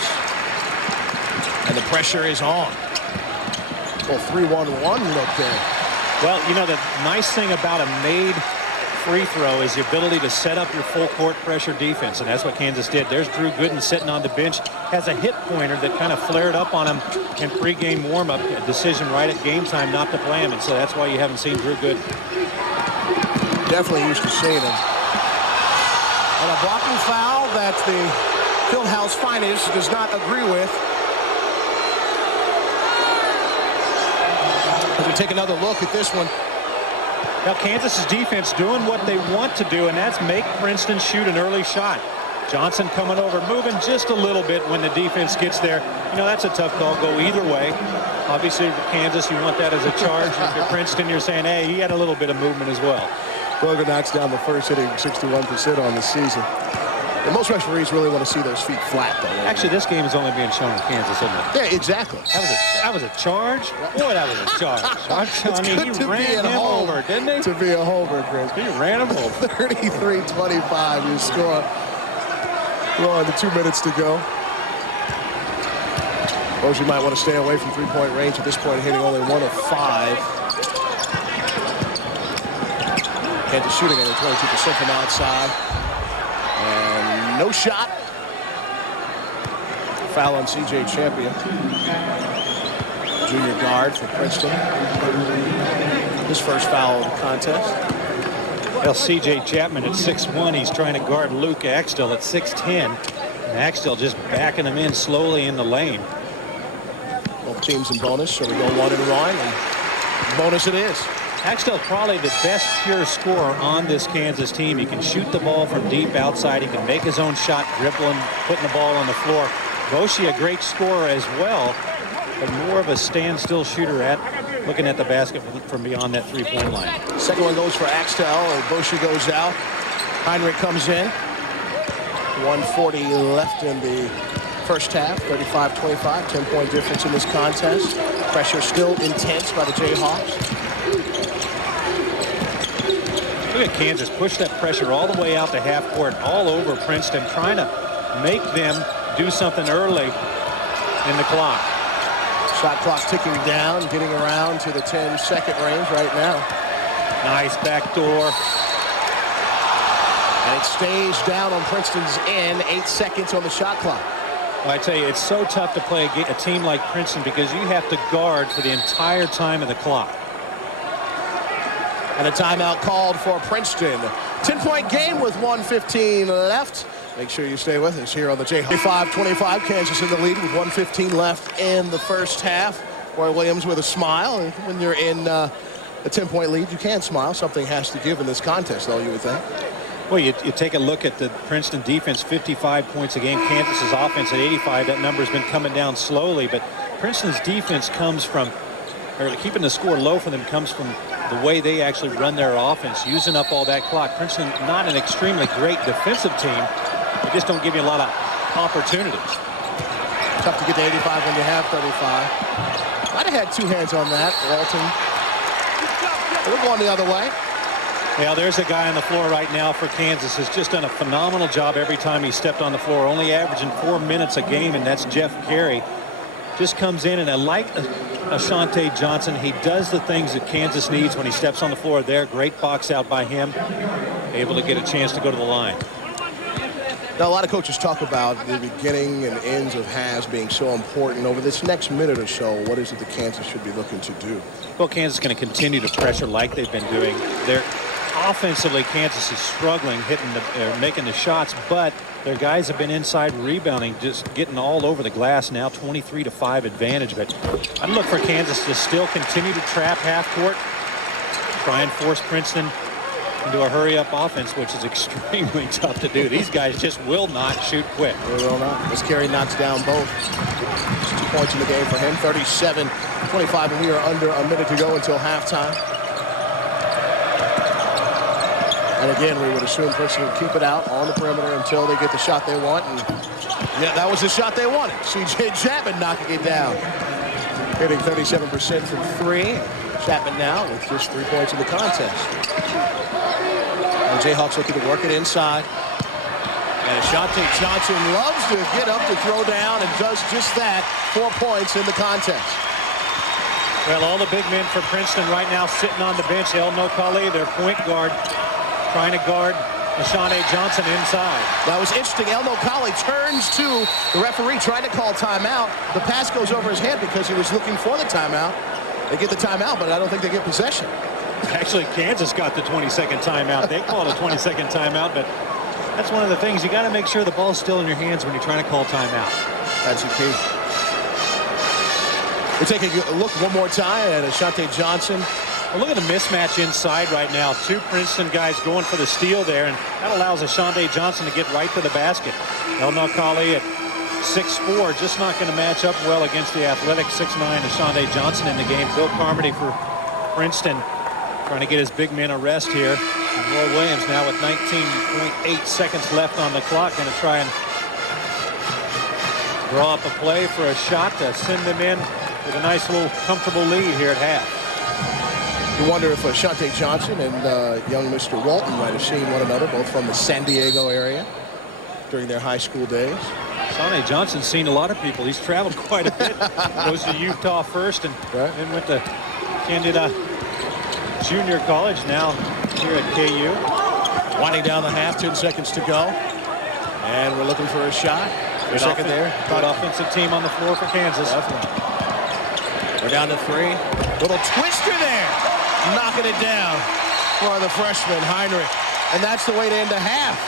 And the pressure is on. Well, 3-1-1 look there. Well, you know, the nice thing about a made free throw is the ability to set up your full court pressure defense, and that's what Kansas did. There's Drew Gooden sitting on the bench, has a hit pointer that kind of flared up on him in pregame warm-up. A decision right at game time not to play him, and so that's why you haven't seen Drew Gooden. Definitely used to seeing him. And a blocking foul that the Fieldhouse finest does not agree with. As we take another look at this one, Now Kansas's defense doing what they want to do, and that's make Princeton shoot an early shot. Johnson coming over, moving just a little bit when the defense gets there. You know, that's a tough call, go either way. Obviously, for Kansas, you want that as a charge. If you're Princeton, you're saying, hey, he had a little bit of movement as well. Boger knocks down the first, hitting 61% on the season. And most referees really want to see those feet flat, though. Actually, this game is only being shown in Kansas, isn't it? Yeah, exactly. That was a charge? Boy, that was a charge. I mean, he ran him over, didn't he? To be a homer, Chris. He ran him over. 33-25, you score. Well, under 2 minutes to go. Boger might want to stay away from three-point range at this point, hitting only 1 of 5. Kansas shooting only 22% from outside. And no shot. Foul on C.J. Champion. Junior guard for Princeton. His first foul of the contest. Well, C.J. Chapman at 6'1", he's trying to guard Luke Axtell at 6'10". And Axtell just backing him in slowly in the lane. Both teams in bonus, so we go 1 and 1, and bonus it is. Axtell probably the best pure scorer on this Kansas team. He can shoot the ball from deep outside. He can make his own shot, dribbling, putting the ball on the floor. Boshi a great scorer as well, but more of a standstill shooter looking at the basket from beyond that three-point line. Second one goes for Axtell, and Boshi goes out. Heinrich comes in. 1:40 left in the first half, 35-25, 10-point difference in this contest. Pressure still intense by the Jayhawks. Look at Kansas push that pressure all the way out to half court, all over Princeton, trying to make them do something early in the clock. Shot clock ticking down, getting around to the 10-second range right now. Nice backdoor. And it stays down on Princeton's end, 8 seconds on the shot clock. Well, I tell you, it's so tough to play a team like Princeton because you have to guard for the entire time of the clock. And a timeout called for Princeton. 10-point game with 1:15 left. Make sure you stay with us here on the Jayhawk. 25-25, Kansas in the lead with 1:15 left in the first half. Roy Williams with a smile. And when you're in a 10-point lead, you can smile. Something has to give in this contest, though, you would think. Well, you take a look at the Princeton defense, 55 points a game. Kansas's offense at 85. That number's been coming down slowly, but Princeton's defense comes from, or keeping the score low for them comes from the way they actually run their offense, using up all that clock. Princeton, not an extremely great defensive team. They just don't give you a lot of opportunities. Tough to get to 85 when you have 35. Might have had 2 hands on that, Walton. We're going the other way. Yeah, there's a guy on the floor right now for Kansas has just done a phenomenal job every time he stepped on the floor, only averaging 4 minutes a game, and that's Jeff Carey. Just comes in, and I like Ashante Johnson. He does the things that Kansas needs when he steps on the floor there. Great box out by him, able to get a chance to go to the line. Now, a lot of coaches talk about the beginning and ends of halves being so important. Over this next minute or so, what is it that Kansas should be looking to do? Well, Kansas is going to continue to pressure like they've been doing. They're offensively, Kansas is struggling, making the shots, but their guys have been inside rebounding, just getting all over the glass now, 23-5 advantage. But I'd look for Kansas to still continue to trap half court, try and force Princeton into a hurry-up offense, which is extremely tough to do. These guys just will not shoot quick. They will not. As Carey knocks down both. Just 2 points in the game for him, 37-25, and we are under a minute to go until halftime. And again, we would assume Princeton would keep it out on the perimeter until they get the shot they want. And yeah, that was the shot they wanted. C.J. Chapman knocking it down. Hitting 37% from 3. Chapman now with just 3 points in the contest. And the Jayhawks looking to work it inside. And Ashante Johnson loves to get up to throw down and does just that. 4 points in the contest. Well, all the big men for Princeton right now sitting on the bench. El Nokali, their point guard, trying to guard Ashante Johnson inside. That was interesting. El Nokali turns to the referee trying to call timeout. The pass goes over his head because he was looking for the timeout. They get the timeout, but I don't think they get possession. Actually, Kansas got the 20-second timeout. They called a 20-second timeout, but that's one of the things. You got to make sure the ball's still in your hands when you're trying to call timeout. That's the key. We're taking a look one more time at Ashante Johnson. Well, look at the mismatch inside right now. Two Princeton guys going for the steal there, and that allows Ashante Johnson to get right to the basket. El Nakali at 6'4", just not going to match up well against the athletic 6'9" Ashante Johnson in the game. Bill Carmody for Princeton trying to get his big man a rest here. And Roy Williams now with 19.8 seconds left on the clock, going to try and draw up a play for a shot to send them in with a nice little comfortable lead here at half. You wonder if Ashante Johnson and young Mr. Walton might have seen one another, both from the San Diego area during their high school days. Ashante Johnson's seen a lot of people. He's traveled quite a bit. Goes to Utah first and then went to Candida Junior College, now here at KU. Winding down the half, 10 seconds to go. And we're looking for a shot. For a second there. Good offensive team on the floor for Kansas. Definitely. We're down to 3. Little twister there. Knocking it down for the freshman, Heinrich. And that's the way to end the half.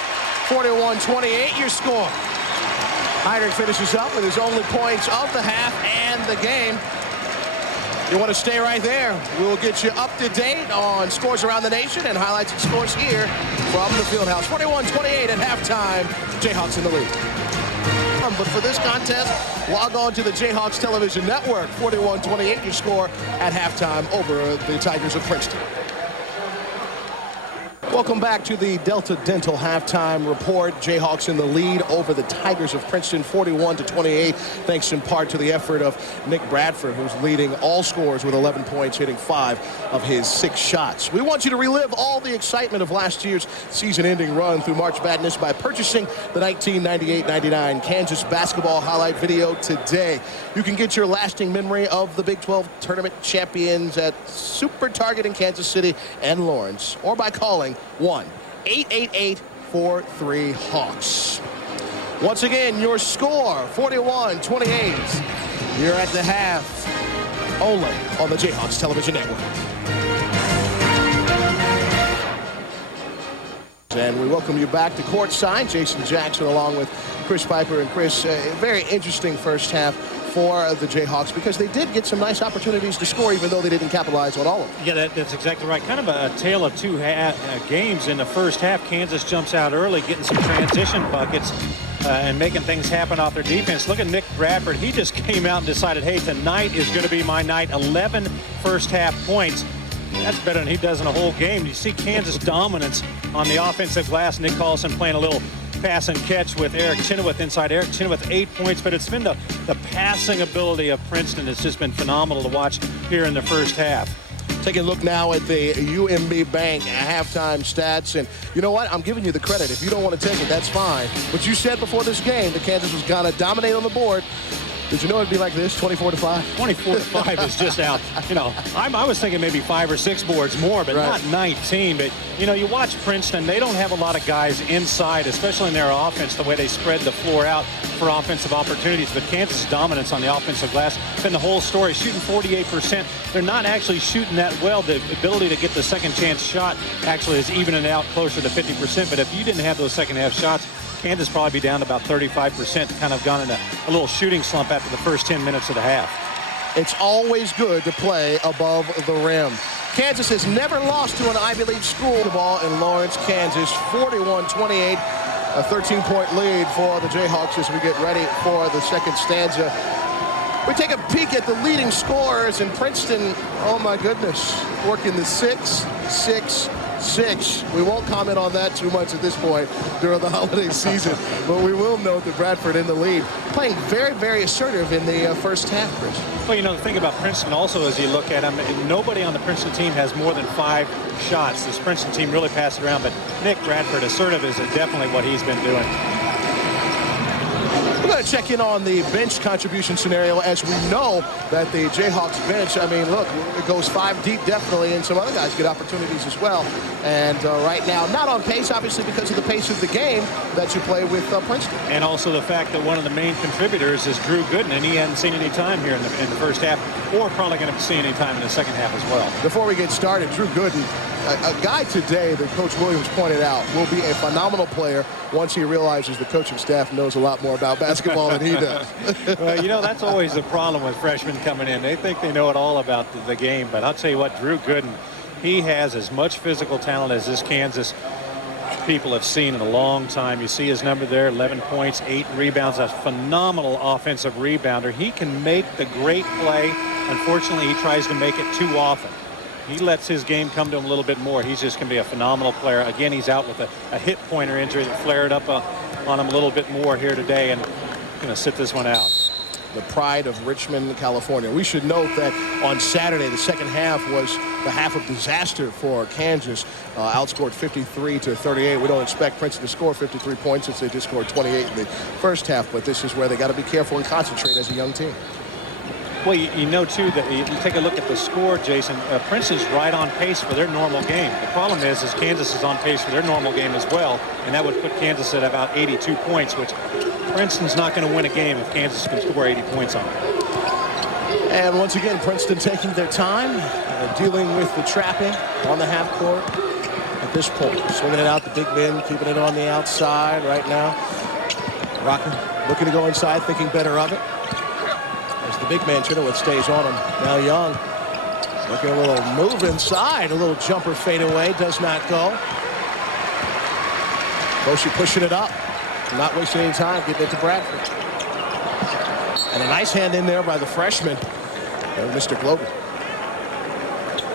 41-28 your score. Heinrich finishes up with his only points of the half and the game. You want to stay right there. We'll get you up to date on scores around the nation and highlights and scores here from the Fieldhouse. 41-28 at halftime. Jayhawks in the lead. But for this contest, log on to the Jayhawks television network. 41-28 your score at halftime over the Tigers of Princeton. Welcome back to the Delta Dental halftime report. Jayhawks in the lead over the Tigers of Princeton, 41-28, thanks in part to the effort of Nick Bradford, who's leading all scores with 11 points, hitting 5 of his 6 shots. We want you to relive all the excitement of last year's season-ending run through March Madness by purchasing the 1998-99 Kansas basketball highlight video today. You can get your lasting memory of the Big 12 tournament champions at Super Target in Kansas City and Lawrence, or by calling 1-888-43-HAWKS. Once again, your score, 41-28. You're at the half, only on the Jayhawks television network. And we welcome you back to courtside. Jason Jackson along with Chris Piper. And Chris, a very interesting first half for the Jayhawks because they did get some nice opportunities to score even though they didn't capitalize on all of them. Yeah, that's exactly right. Kind of a tale of two games in the first half. Kansas jumps out early, getting some transition buckets and making things happen off their defense. Look at Nick Bradford. He just came out and decided, hey, tonight is going to be my night. 11 first half points. That's better than he does in a whole game. You see Kansas dominance on the offensive glass. Nick Collison playing a little pass and catch with Eric Chenoweth inside. Eric Chenoweth 8 points, but it's been the passing ability of Princeton that's just been phenomenal to watch here in the first half. Take a look now at the UMB Bank halftime stats. And you know what? I'm giving you the credit. If you don't want to take it, that's fine. But you said before this game that Kansas was going to dominate on the board. Did you know it'd be like this, 24-5? 24-5 is just out. You know, I was thinking maybe 5 or 6 boards more, but not 19. But, you know, you watch Princeton, they don't have a lot of guys inside, especially in their offense, the way they spread the floor out for offensive opportunities. But Kansas' dominance on the offensive glass has been the whole story, shooting 48%. They're not actually shooting that well. The ability to get the second chance shot actually is evening out closer to 50%. But if you didn't have those second half shots, Kansas probably be down to about 35%, kind of gone into a little shooting slump after the first 10 minutes of the half. It's always good to play above the rim. Kansas has never lost to an Ivy League school. The ball in Lawrence, Kansas, 41-28, a 13-point lead for the Jayhawks as we get ready for the second stanza. We take a peek at the leading scorers in Princeton. Oh my goodness, working the 6-6-6. We won't comment on that too much at this point during the holiday season, but we will note that Bradford in the lead, playing very, very assertive in the first half, Chris. Well, you know, the thing about Princeton also, as you look at them, nobody on the Princeton team has more than 5 shots. This Princeton team really passed it around, but Nick Bradford, assertive is definitely what he's been doing. We're going to check in on the bench contribution scenario as we know that the Jayhawks bench, I mean, look, it goes 5 deep definitely, and some other guys get opportunities as well. And right now, not on pace, obviously, because of the pace of the game that you play with Princeton. And also the fact that one of the main contributors is Drew Gooden, and he hadn't seen any time here in the first half, or probably going to see any time in the second half as well. Before we get started, Drew Gooden, a guy today that Coach Williams pointed out will be a phenomenal player once he realizes the coaching staff knows a lot more about basketball than he does. Well, you know, that's always the problem with freshmen coming in. They think they know it all about the game, but I'll tell you what, Drew Gooden, He has as much physical talent as this Kansas people have seen in a long time. You see his number there, 11 points, 8 rebounds, a phenomenal offensive rebounder. He can make the great play. Unfortunately, he tries to make it too often. He lets his game come to him a little bit more. He's just going to be a phenomenal player. Again, he's out with a hip pointer injury that flared up on him a little bit more here today, and going to sit this one out. The pride of Richmond, California. We should note that on Saturday, the second half was the half of disaster for Kansas. Outscored 53-38. We don't expect Princeton to score 53 points since they just scored 28 in the first half, but this is where they got to be careful and concentrate as a young team. Well, you know, too, that you take a look at the score, Jason. Princeton's right on pace for their normal game. The problem is Kansas is on pace for their normal game as well, and that would put Kansas at about 82 points, which Princeton's not going to win a game if Kansas can score 80 points on it. And once again, Princeton taking their time, dealing with the trapping on the half court at this point. Swinging it out, the big men, keeping it on the outside right now. Rocker looking to go inside, thinking better of it. As the big man, Chenoweth, stays on him. Now Young looking a little move inside. A little jumper fade away. Does not go. Boshi pushing it up. Not wasting any time. Getting it to Bradford. And a nice hand in there by the freshman, Mr. Glover.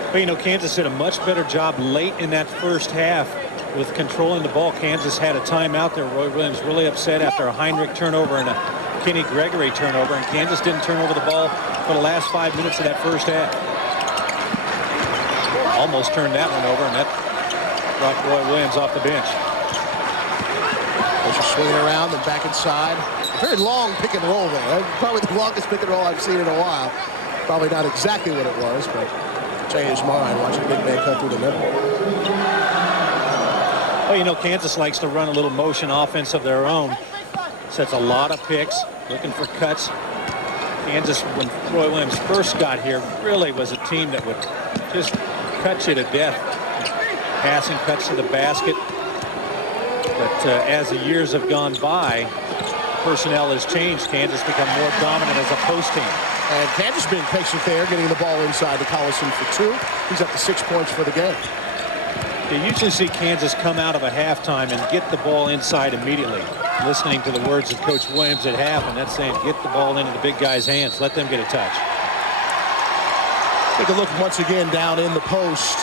Well, you know, Kansas did a much better job late in that first half with controlling the ball. Kansas had a timeout there. Roy Williams really upset after a Heinrich turnover and a Kenny Gregory turnover, and Kansas didn't turn over the ball for the last 5 minutes of that first half. Almost turned that one over, and that brought Roy Williams off the bench. Just swinging around and back inside. A very long pick and roll there. Probably the longest pick and roll I've seen in a while. Probably not exactly what it was, but changed his mind watching big man cut through the middle. Well, you know, Kansas likes to run a little motion offense of their own. Sets a lot of picks, looking for cuts. Kansas, when Roy Williams first got here, really was a team that would just cut you to death. Passing cuts to the basket. But as the years have gone by, personnel has changed. Kansas become more dominant as a post team. And Kansas being patient there, getting the ball inside to Collison for 2. He's up to 6 points for the game. You usually see Kansas come out of a halftime and get the ball inside immediately. Listening to the words of Coach Williams at half, and that's saying get the ball into the big guy's hands. Let them get a touch. Take a look once again down in the post.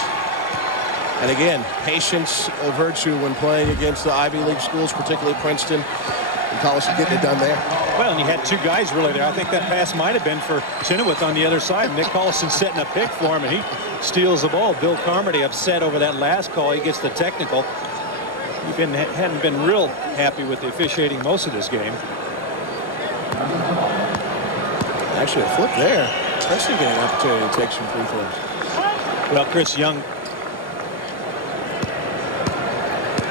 And again, patience a virtue when playing against the Ivy League schools, particularly Princeton. And Collison getting it done there. Well, and you had 2 guys really there. I think that pass might have been for Chenoweth on the other side. Nick Collison setting a pick for him, and he steals the ball. Bill Carmody upset over that last call. He gets the technical. He hadn't been real happy with the officiating most of this game. Actually, a flip there. Princeton getting an opportunity to take some free throws. Well, Chris Young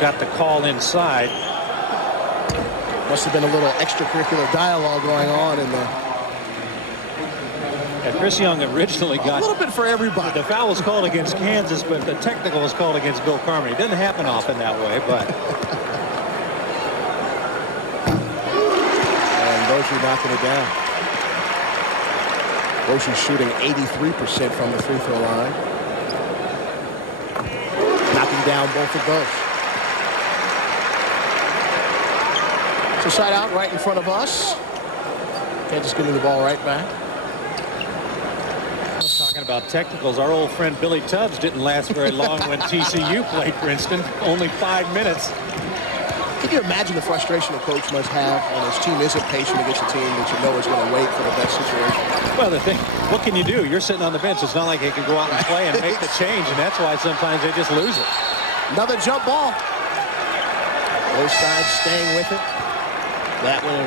got the call inside. Must have been a little extracurricular dialogue going on in the. And Chris Young originally got a little bit for everybody. The foul was called against Kansas, but the technical was called against Bill Carmody. It doesn't happen often that way, but. And Boshi knocking it down. Boshi shooting 83% from the free throw line. Knocking down both of those. So side out right in front of us. Kansas getting the ball right back. Talking about technicals, our old friend Billy Tubbs didn't last very long when TCU played Princeton. Only 5 minutes. Can you imagine the frustration a coach must have when his team isn't patient against a team that you know is going to wait for the best situation? Well, the thing, what can you do? You're sitting on the bench. It's not like they can go out and play and make the change, and that's why sometimes they just lose it. Another jump ball. Both sides staying with it. That one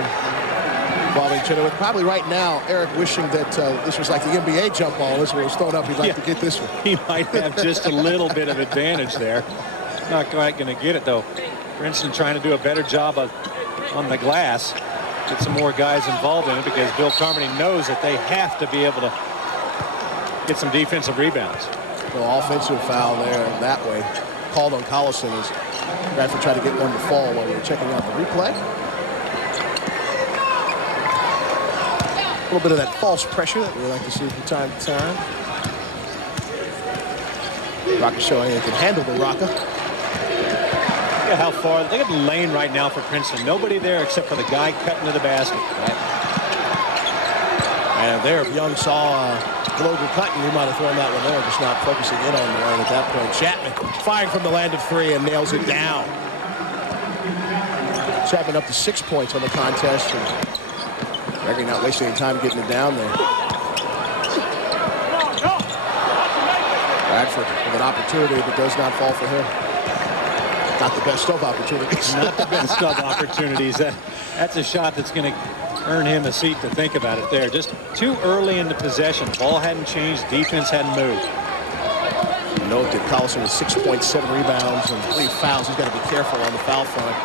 involving Chenoweth. Probably right now, Eric wishing that this was like the NBA jump ball. This one was thrown up. He'd like to get this one. He might have just a little bit of advantage there. Not quite going to get it, though. Princeton trying to do a better job on the glass. Get some more guys involved in it because Bill Carmody knows that they have to be able to get some defensive rebounds. Well, offensive foul there that way. Called on Collison as Bradford tried to get one to fall while we were checking out the replay. A little bit of that false pressure that we like to see from time to time. Rocker showing he can handle the rocker. Look at how far. Look at the lane right now for Princeton. Nobody there except for the guy cutting to the basket. Right? And there, if Young saw Glover cutting, he might have thrown that one there, just not focusing in on the line at that point. Chapman firing from the land of three and nails it down. Chapman up to 6 points on the contest. And Gregory not wasting any time getting it down there. Bradford with an opportunity, but does not fall for him. Not the best of opportunities. Not the best of opportunities. That's a shot that's going to earn him a seat to think about it there. Just too early in the possession. Ball hadn't changed. Defense hadn't moved. Note that Collison with 6 points, 7 rebounds, and 3 fouls. He's got to be careful on the foul front.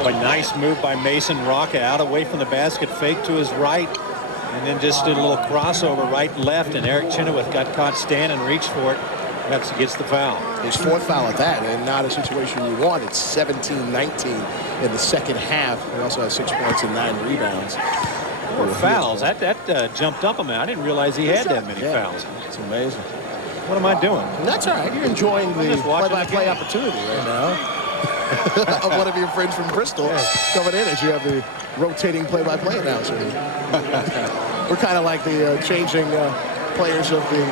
A nice move by Mason Rocca out away from the basket, fake to his right, and then just did a little crossover right left, and Eric Chenoweth got caught standing, reached for it. That's gets the foul. His 4th foul at that, and not a situation you want. It's 17-19 in the second half. He also has 6 points and 9 rebounds. 4 fouls. That jumped up a man. I didn't realize he had that many fouls. It's amazing. What am I doing? That's all right. You're enjoying the play-by-play opportunity right now. Of one of your friends from Bristol coming in as you have the rotating play-by-play announcer. We're kind of like the changing players of the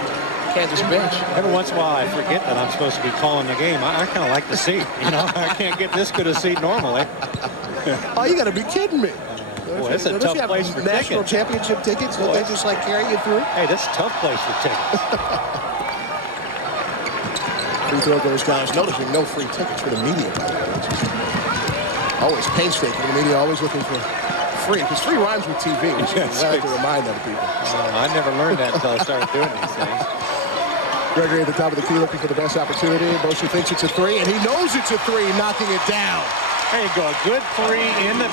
Kansas bench. Every once in a while I forget that I'm supposed to be calling the game. I kind of like the seat. You know, I can't get this good a seat normally. Oh, you got to be kidding me. Boy, it's a tough place for national tickets. championship tickets. Don't they just like carry you through? Hey, that's a tough place for tickets. Free throw goes down. Noticing no free tickets for the media, by the way. Always painstaking. The media always looking for free, because free rhymes with TV. We should have to remind other people. I never learned that until I started doing these things. Gregory at the top of the key looking for the best opportunity. Boshi thinks it's a 3, and he knows it's a 3, knocking it down. There you go. A good 3 in the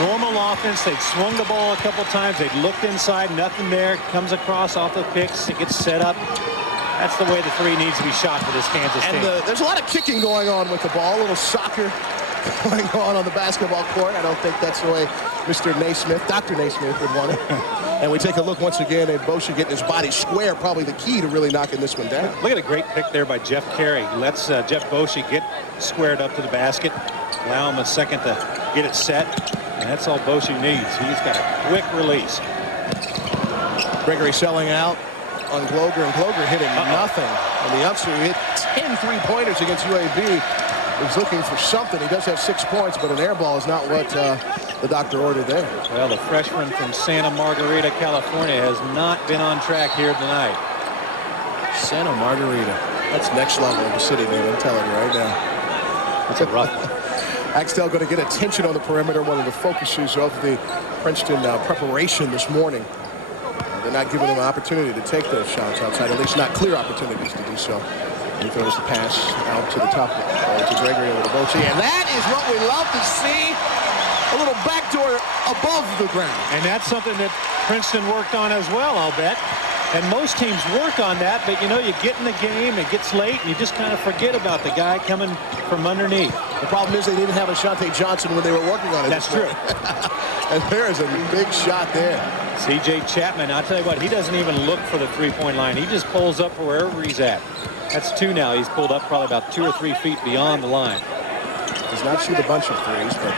normal offense. They'd swung the ball a couple times. They'd looked inside. Nothing there. Comes across off the picks. It gets set up. That's the way the 3 needs to be shot for this Kansas team. And there's a lot of kicking going on with the ball. A little soccer going on the basketball court. I don't think that's the way Mr. Naismith, Dr. Naismith would want it. And we take a look once again at Boshi getting his body square, probably the key to really knocking this one down. Look at a great pick there by Jeff Carey. Lets Jeff Boshi get squared up to the basket. Allow him a second to get it set. And that's all Boshi needs. He's got a quick release. Gregory selling out on Glover, and Glover hitting nothing. And the youngster who hit 10 3-pointers against UAB is looking for something. He does have 6 points, but an air ball is not what the doctor ordered there. Well, the freshman from Santa Margarita, California, has not been on track here tonight. Santa Margarita. That's next level of the city, man. I'm telling you right now. That's a rough one. Axtell going to get attention on the perimeter, one of the focuses of the Princeton preparation this morning. They're not giving him an opportunity to take those shots outside, at least not clear opportunities to do so. He throws the pass out to the top to Gregory over to Boshi, and that is what we love to see. A little backdoor above the ground. And that's something that Princeton worked on as well, I'll bet. And most teams work on that, but you know, you get in the game, it gets late, and you just kind of forget about the guy coming from underneath. The problem is they didn't have Ashante Johnson when they were working on it. That's true. And there is a big shot there. C.J. Chapman, I'll tell you what, he doesn't even look for the three-point line. He just pulls up wherever he's at. That's 2 now. He's pulled up probably about 2 or 3 feet beyond the line. Does not shoot a bunch of threes, but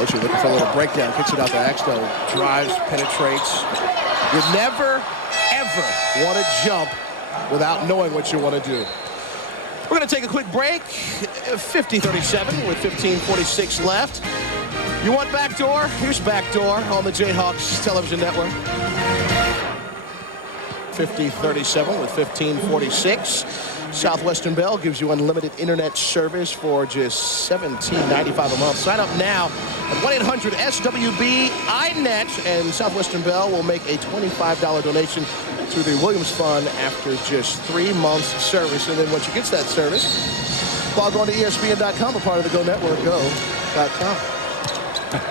Boshi looking for a little breakdown, kicks it out to Axtell, drives, penetrates. You never, ever want to jump without knowing what you want to do. We're going to take a quick break. 50-37 with 15:46 left. You want backdoor? Here's backdoor on the Jayhawks television network. 50-37 with 15:46. Southwestern Bell gives you unlimited internet service for just $17.95 a month. Sign up now at 1-800-SWB-INET, and Southwestern Bell will make a $25 donation to the Williams Fund after just 3 months of service. And then once you get that service, log on to ESPN.com, a part of the Go Network, go.com.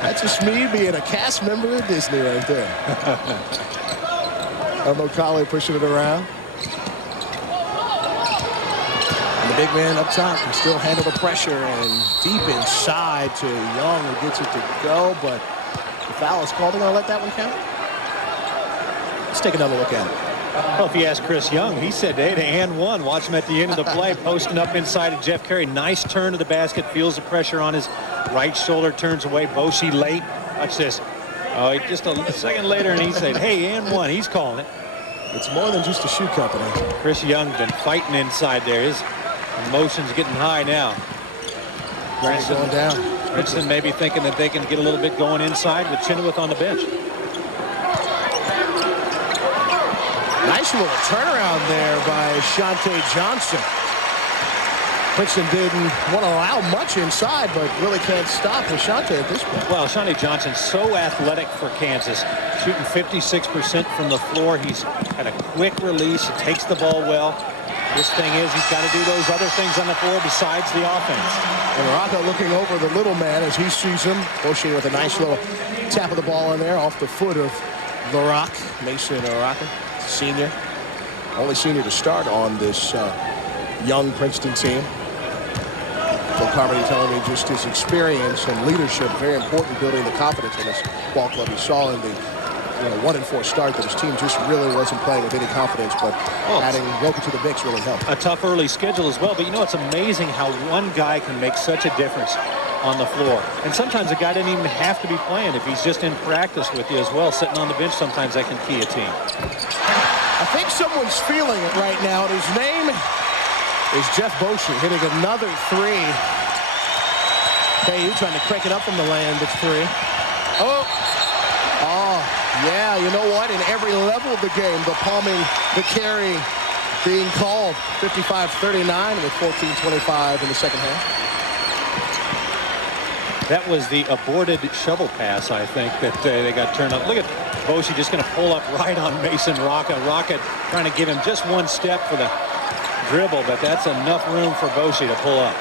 That's just me being a cast member of Disney right there. O'Connell pushing it around. And the big man up top can still handle the pressure, and deep inside to Young, who gets it to go, but the foul is called. They're going to let that one count? Let's take another look at it. Well, if you ask Chris Young, he said, hey, to and one. Watch him at the end of the play, posting up inside of Jeff Carey. Nice turn to the basket, feels the pressure on his right shoulder, turns away. Boshi late. Watch this. Oh, just a second later, and he said, hey, and one. He's calling it. It's more than just a shoe company. Chris Young been fighting inside there. His emotions getting high now. Princeton going down. Princeton maybe thinking that they can get a little bit going inside with Chenoweth on the bench. Nice little turnaround there by Shante Johnson. Princeton didn't want to allow much inside, but really can't stop with Shante at this point. Well, Shante Johnson's so athletic for Kansas, shooting 56% from the floor. He's got a quick release. He takes the ball well. This thing is, he's got to do those other things on the floor besides the offense. And Rocca looking over the little man as he sees him. Boshi with a nice little tap of the ball in there off the foot of the Rock. Mason Rocca, senior. Only senior to start on this young Princeton team. Phil Carmody telling me just his experience and leadership, very important, building the confidence in this ball club. He saw in the 1-4 start that his team just really wasn't playing with any confidence, but adding Roca to the mix really helped. A tough early schedule as well, but it's amazing how one guy can make such a difference on the floor. And sometimes a guy doesn't even have to be playing. If he's just in practice with you as well, sitting on the bench, sometimes that can key a team. I think someone's feeling it right now, and his name is Jeff Boshi, hitting another three. KU trying to crank it up from the land of three. Oh, yeah, you know what? In every level of the game, the palming, the carry being called. 55-39 with 14:25 in the second half. That was the aborted shovel pass, I think, that they got turned up. Look at Boshi just going to pull up right on Mason Rocca. Rocca trying to give him just one step for the dribble, but that's enough room for Boshi to pull up.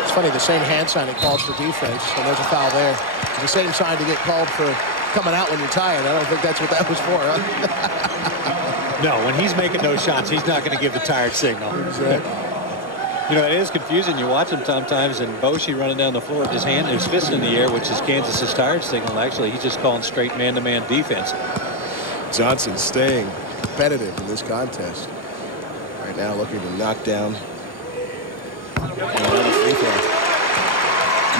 It's funny, the same hand sign he calls for defense, and there's a foul there. It's the same sign to get called for coming out when you're tired. I don't think that's what that was for, huh? No, when he's making those shots, he's not going to give the tired signal. Exactly. It is confusing. You watch him sometimes, and Boshi running down the floor with his fist in the air, which is Kansas's tired signal. Actually, he's just calling straight man-to-man defense. Johnson staying competitive in this contest. Right now looking to knock down another free throw.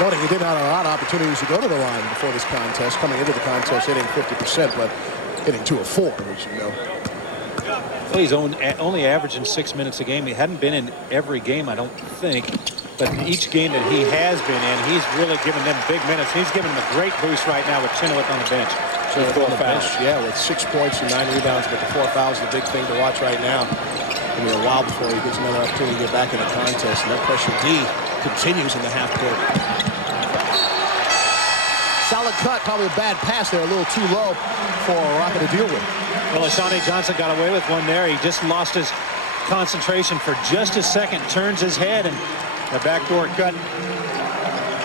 Noting he didn't have a lot of opportunities to go to the line before this contest. Coming into the contest hitting 50%, but hitting 2 of 4, which Well, he's only averaging 6 minutes a game. He hadn't been in every game, I don't think. But each game that he has been in, he's really given them big minutes. He's giving them a great boost right now with Chenoweth on the bench. On the bench, yeah, with 6 points and 9 rebounds, but the 4 fouls is the big thing to watch right now. It'll be a while before he gets another opportunity to get back in the contest, and that pressure D continues in the half court. Solid cut, probably a bad pass there, a little too low for Rocca to deal with. Well, Shante Johnson got away with one there. He just lost his concentration for just a second, turns his head, and the backdoor cut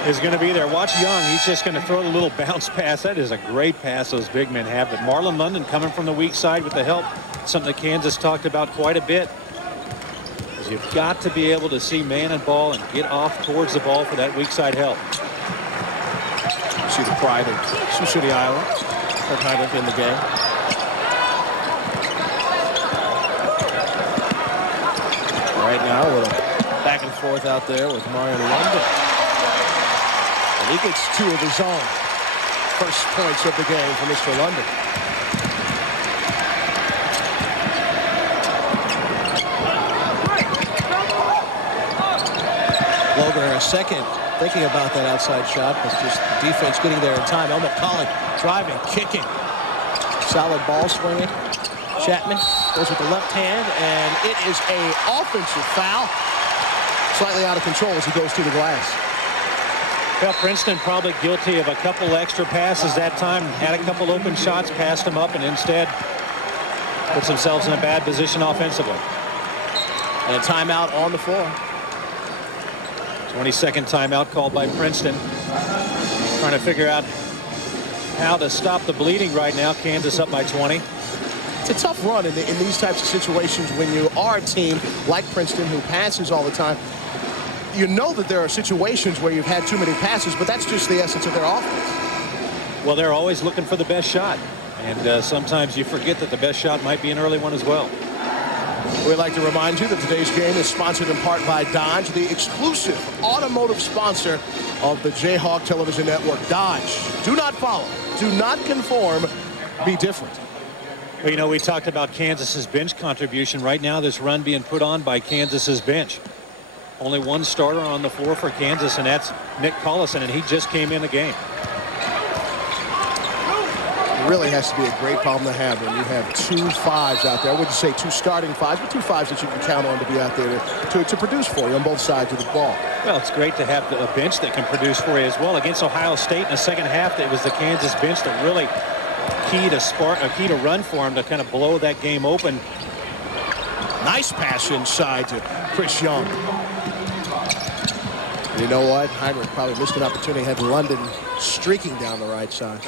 is going to be there. Watch Young. He's just going to throw the little bounce pass. That is a great pass those big men have. But Marlon London coming from the weak side with the help, something that Kansas talked about quite a bit. Because you've got to be able to see man and ball and get off towards the ball for that weak side help. You see the pride of Sioux City, Iowa. Third time in the game. Right now, a little back and forth out there with Marion London. And he gets 2 of his own. First points of the game for Mr. London. Logan a second thinking about that outside shot, but just defense getting there in time. Elmo Collin driving, kicking. Solid ball swinging. Chapman goes with the left hand, and it is an offensive foul. Slightly out of control as he goes to the glass. Well, Princeton probably guilty of a couple extra passes that time. Had a couple open shots, passed them up, and instead puts themselves in a bad position offensively. And a timeout on the floor. 22nd timeout called by Princeton. Trying to figure out how to stop the bleeding right now. Kansas up by 20. It's a tough run in these types of situations when you are a team like Princeton who passes all the time. You know that there are situations where you've had too many passes, but that's just the essence of their offense. Well, they're always looking for the best shot. And sometimes you forget that the best shot might be an early one as well. We'd like to remind you that today's game is sponsored in part by Dodge, the exclusive automotive sponsor of the Jayhawk Television Network. Dodge, do not follow, do not conform, be different. Well, you know, we talked about Kansas's bench contribution. Right now, this run being put on by Kansas's bench. Only one starter on the floor for Kansas, and that's Nick Collison, and he just came in the game. It really has to be a great problem to have when you have 2 fives out there. I wouldn't say 2 starting fives, but 2 fives that you can count on to be out there to produce for you on both sides of the ball. Well, it's great to have a bench that can produce for you as well. Against Ohio State in the second half, it was the Kansas bench that really key to run for him to kind of blow that game open. Nice pass inside to Chris Young. And you know what? Heinrich probably missed an opportunity. Had London streaking down the right side.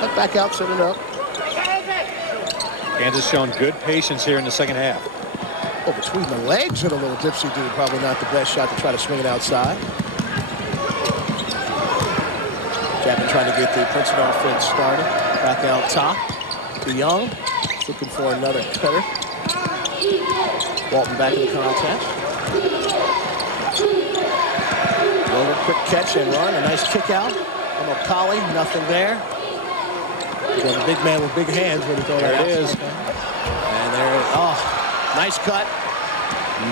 Let back out, set it up. Kansas showing good patience here in the second half. Oh, between the legs and a little dipsy dude. Probably not the best shot to try to swing it outside. Chapman trying to get the Princeton offense started. Back out top to Young. Looking for another cutter. Walton back in the contest. Roller, quick catch and run. A nice kick out. Collie, nothing there. You got a big man with big hands when you throw that out. There it is. And there, oh, nice cut.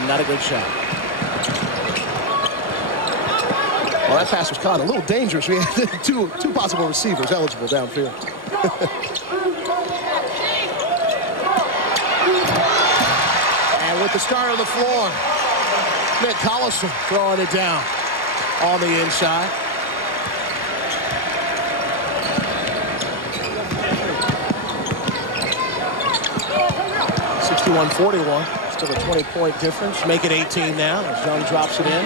Not a good shot. Well, that pass was caught a little dangerous. We had two possible receivers eligible downfield. And with the start of the floor, Nick Collison throwing it down on the inside. 61-41. Still a 20-point difference. Make it 18 now as Young drops it in.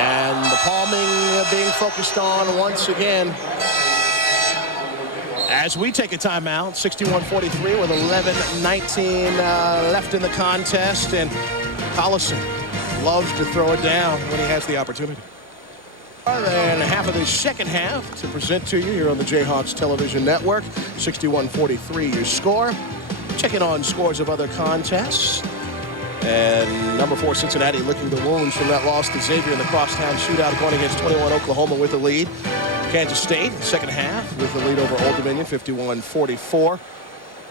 And the palming being focused on once again. As we take a timeout, 61-43 with 11:19 left in the contest. And Collison loves to throw it down when he has the opportunity. And half of the second half to present to you here on the Jayhawks Television Network. 61-43 your score. Checking on scores of other contests. And number 4 Cincinnati licking the wounds from that loss to Xavier in the crosstown shootout going against 21 Oklahoma with the lead. Kansas State second half with the lead over Old Dominion 51-44.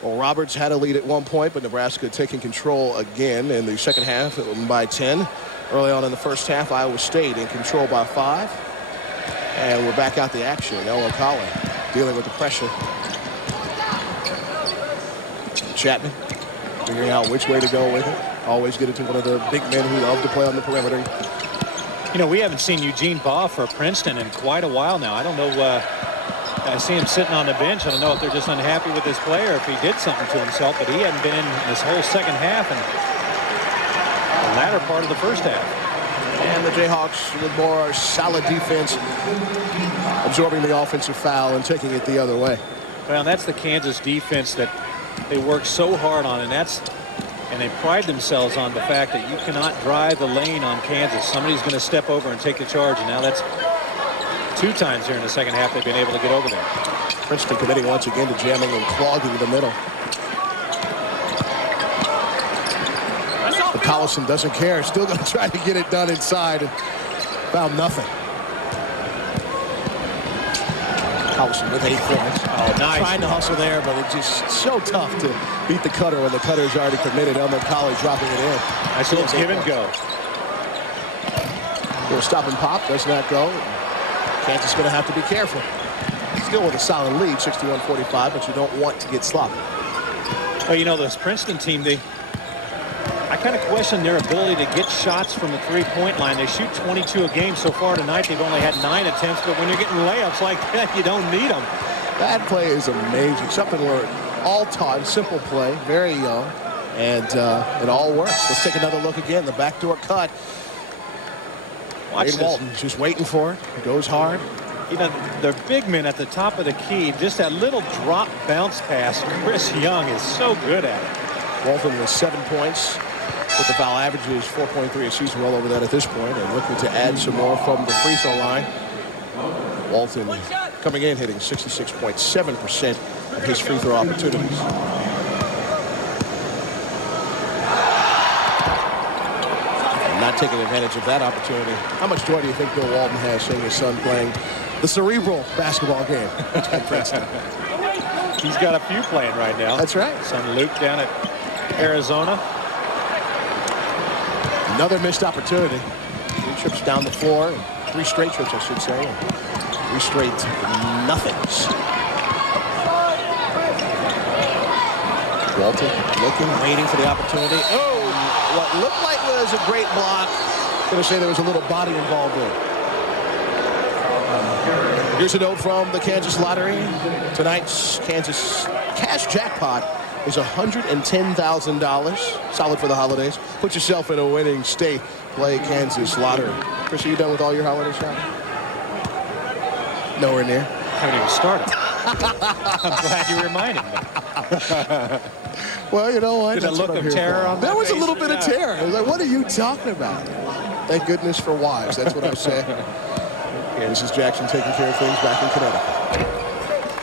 Well, Roberts had a lead at one point, but Nebraska taking control again in the second half by 10. Early on in the first half, Iowa State in control by 5. And we're back out the action. Ella Colley dealing with the pressure. Chapman figuring out which way to go with it. Always get it to one of the big men who love to play on the perimeter. You know, we haven't seen Eugene Baugh for Princeton in quite a while now. I don't know. I see him sitting on the bench. I don't know if they're just unhappy with this player, if he did something to himself, but he hadn't been in this whole second half and the latter part of the first half. And the Jayhawks with more solid defense, absorbing the offensive foul and taking it the other way. Well, that's the Kansas defense that they work so hard on, and they pride themselves on the fact that you cannot drive the lane on Kansas. Somebody's going to step over and take the charge, and now that's 2 times here in the second half they've been able to get over there. Princeton committing once again to jamming and clogging the middle. But Collison doesn't care. Still going to try to get it done inside and found nothing. Collison with 8 points. Oh, nice. Trying to hustle there, but it's just so tough to beat the cutter when the cutter's already committed. Elmer Colley dropping it in. Nice little give and go. Little stop and pop does not go. Kansas going to have to be careful. Still with a solid lead, 61-45, but you don't want to get sloppy. Well, you know, this Princeton team, I kind of question their ability to get shots from the 3-point line. They shoot 22 a game so far tonight. They've only had 9 attempts, but when you're getting layups like that, you don't need them. That play is amazing. Something we're all taught. Simple play, very young, and it all works. Let's take another look again. The backdoor cut. Wade Walton just waiting for it. Goes hard. You know, the big men at the top of the key, just that little drop bounce pass, Chris Young is so good at it. Walton with 7 points. With the foul averages 4.3 a season, well over that at this point, and looking to add some more from the free throw line. Walton coming in hitting 66.7% of his free throw opportunities. And not taking advantage of that opportunity. How much joy do you think Bill Walton has seeing his son playing the cerebral basketball game at Princeton? He's got a few playing right now. That's right. Son Luke down at Arizona. Another missed opportunity. 3 trips down the floor. 3 straight trips, I should say. 3 straight nothings. Walton looking, waiting for the opportunity. Oh, what looked like was a great block. I'm going to say there was a little body involved there. Here's a note from the Kansas Lottery. Tonight's Kansas cash jackpot is $110,000. Solid for the holidays. Put yourself in a winning state. Play Kansas Lottery. Chris, are you done with all your holiday shopping? Nowhere near. Haven't even started. I'm glad you reminded me. Well, you know what? Did a look of terror on There my was a face? little bit of terror. I was like, what are you talking about? Thank goodness for wives. That's what I said. Mrs. Jackson taking care of things back in Connecticut.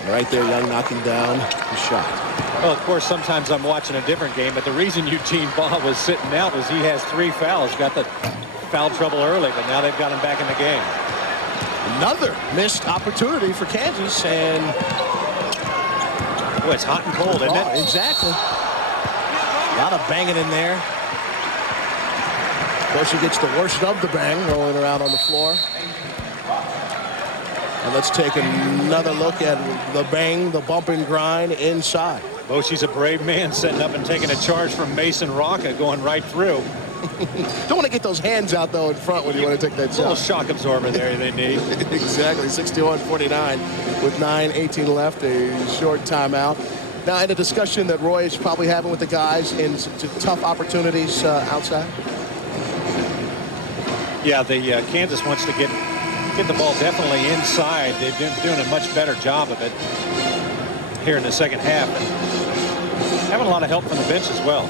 And right there, Young knocking down the shot. Well, of course, sometimes I'm watching a different game, but the reason Eugene Baugh was sitting out was he has 3 fouls. Got the foul trouble early, but now they've got him back in the game. Another missed opportunity for Kansas, and boy, it's hot and cold, isn't it? Exactly. A lot of banging in there. Of course, he gets the worst of the bang rolling around on the floor. And let's take another look at the bang, the bump and grind inside. Bosche's a brave man, setting up and taking a charge from Mason Rocca, going right through. Don't want to get those hands out, though, in front when you want to take that shot. A little shock absorber there they need. Exactly. 61-49 with 9:18 left, a short timeout. Now, in a discussion that Roy is probably having with the guys in tough opportunities outside. Yeah, Kansas wants to get the ball definitely inside. They've been doing a much better job of it here in the second half. And having a lot of help from the bench as well.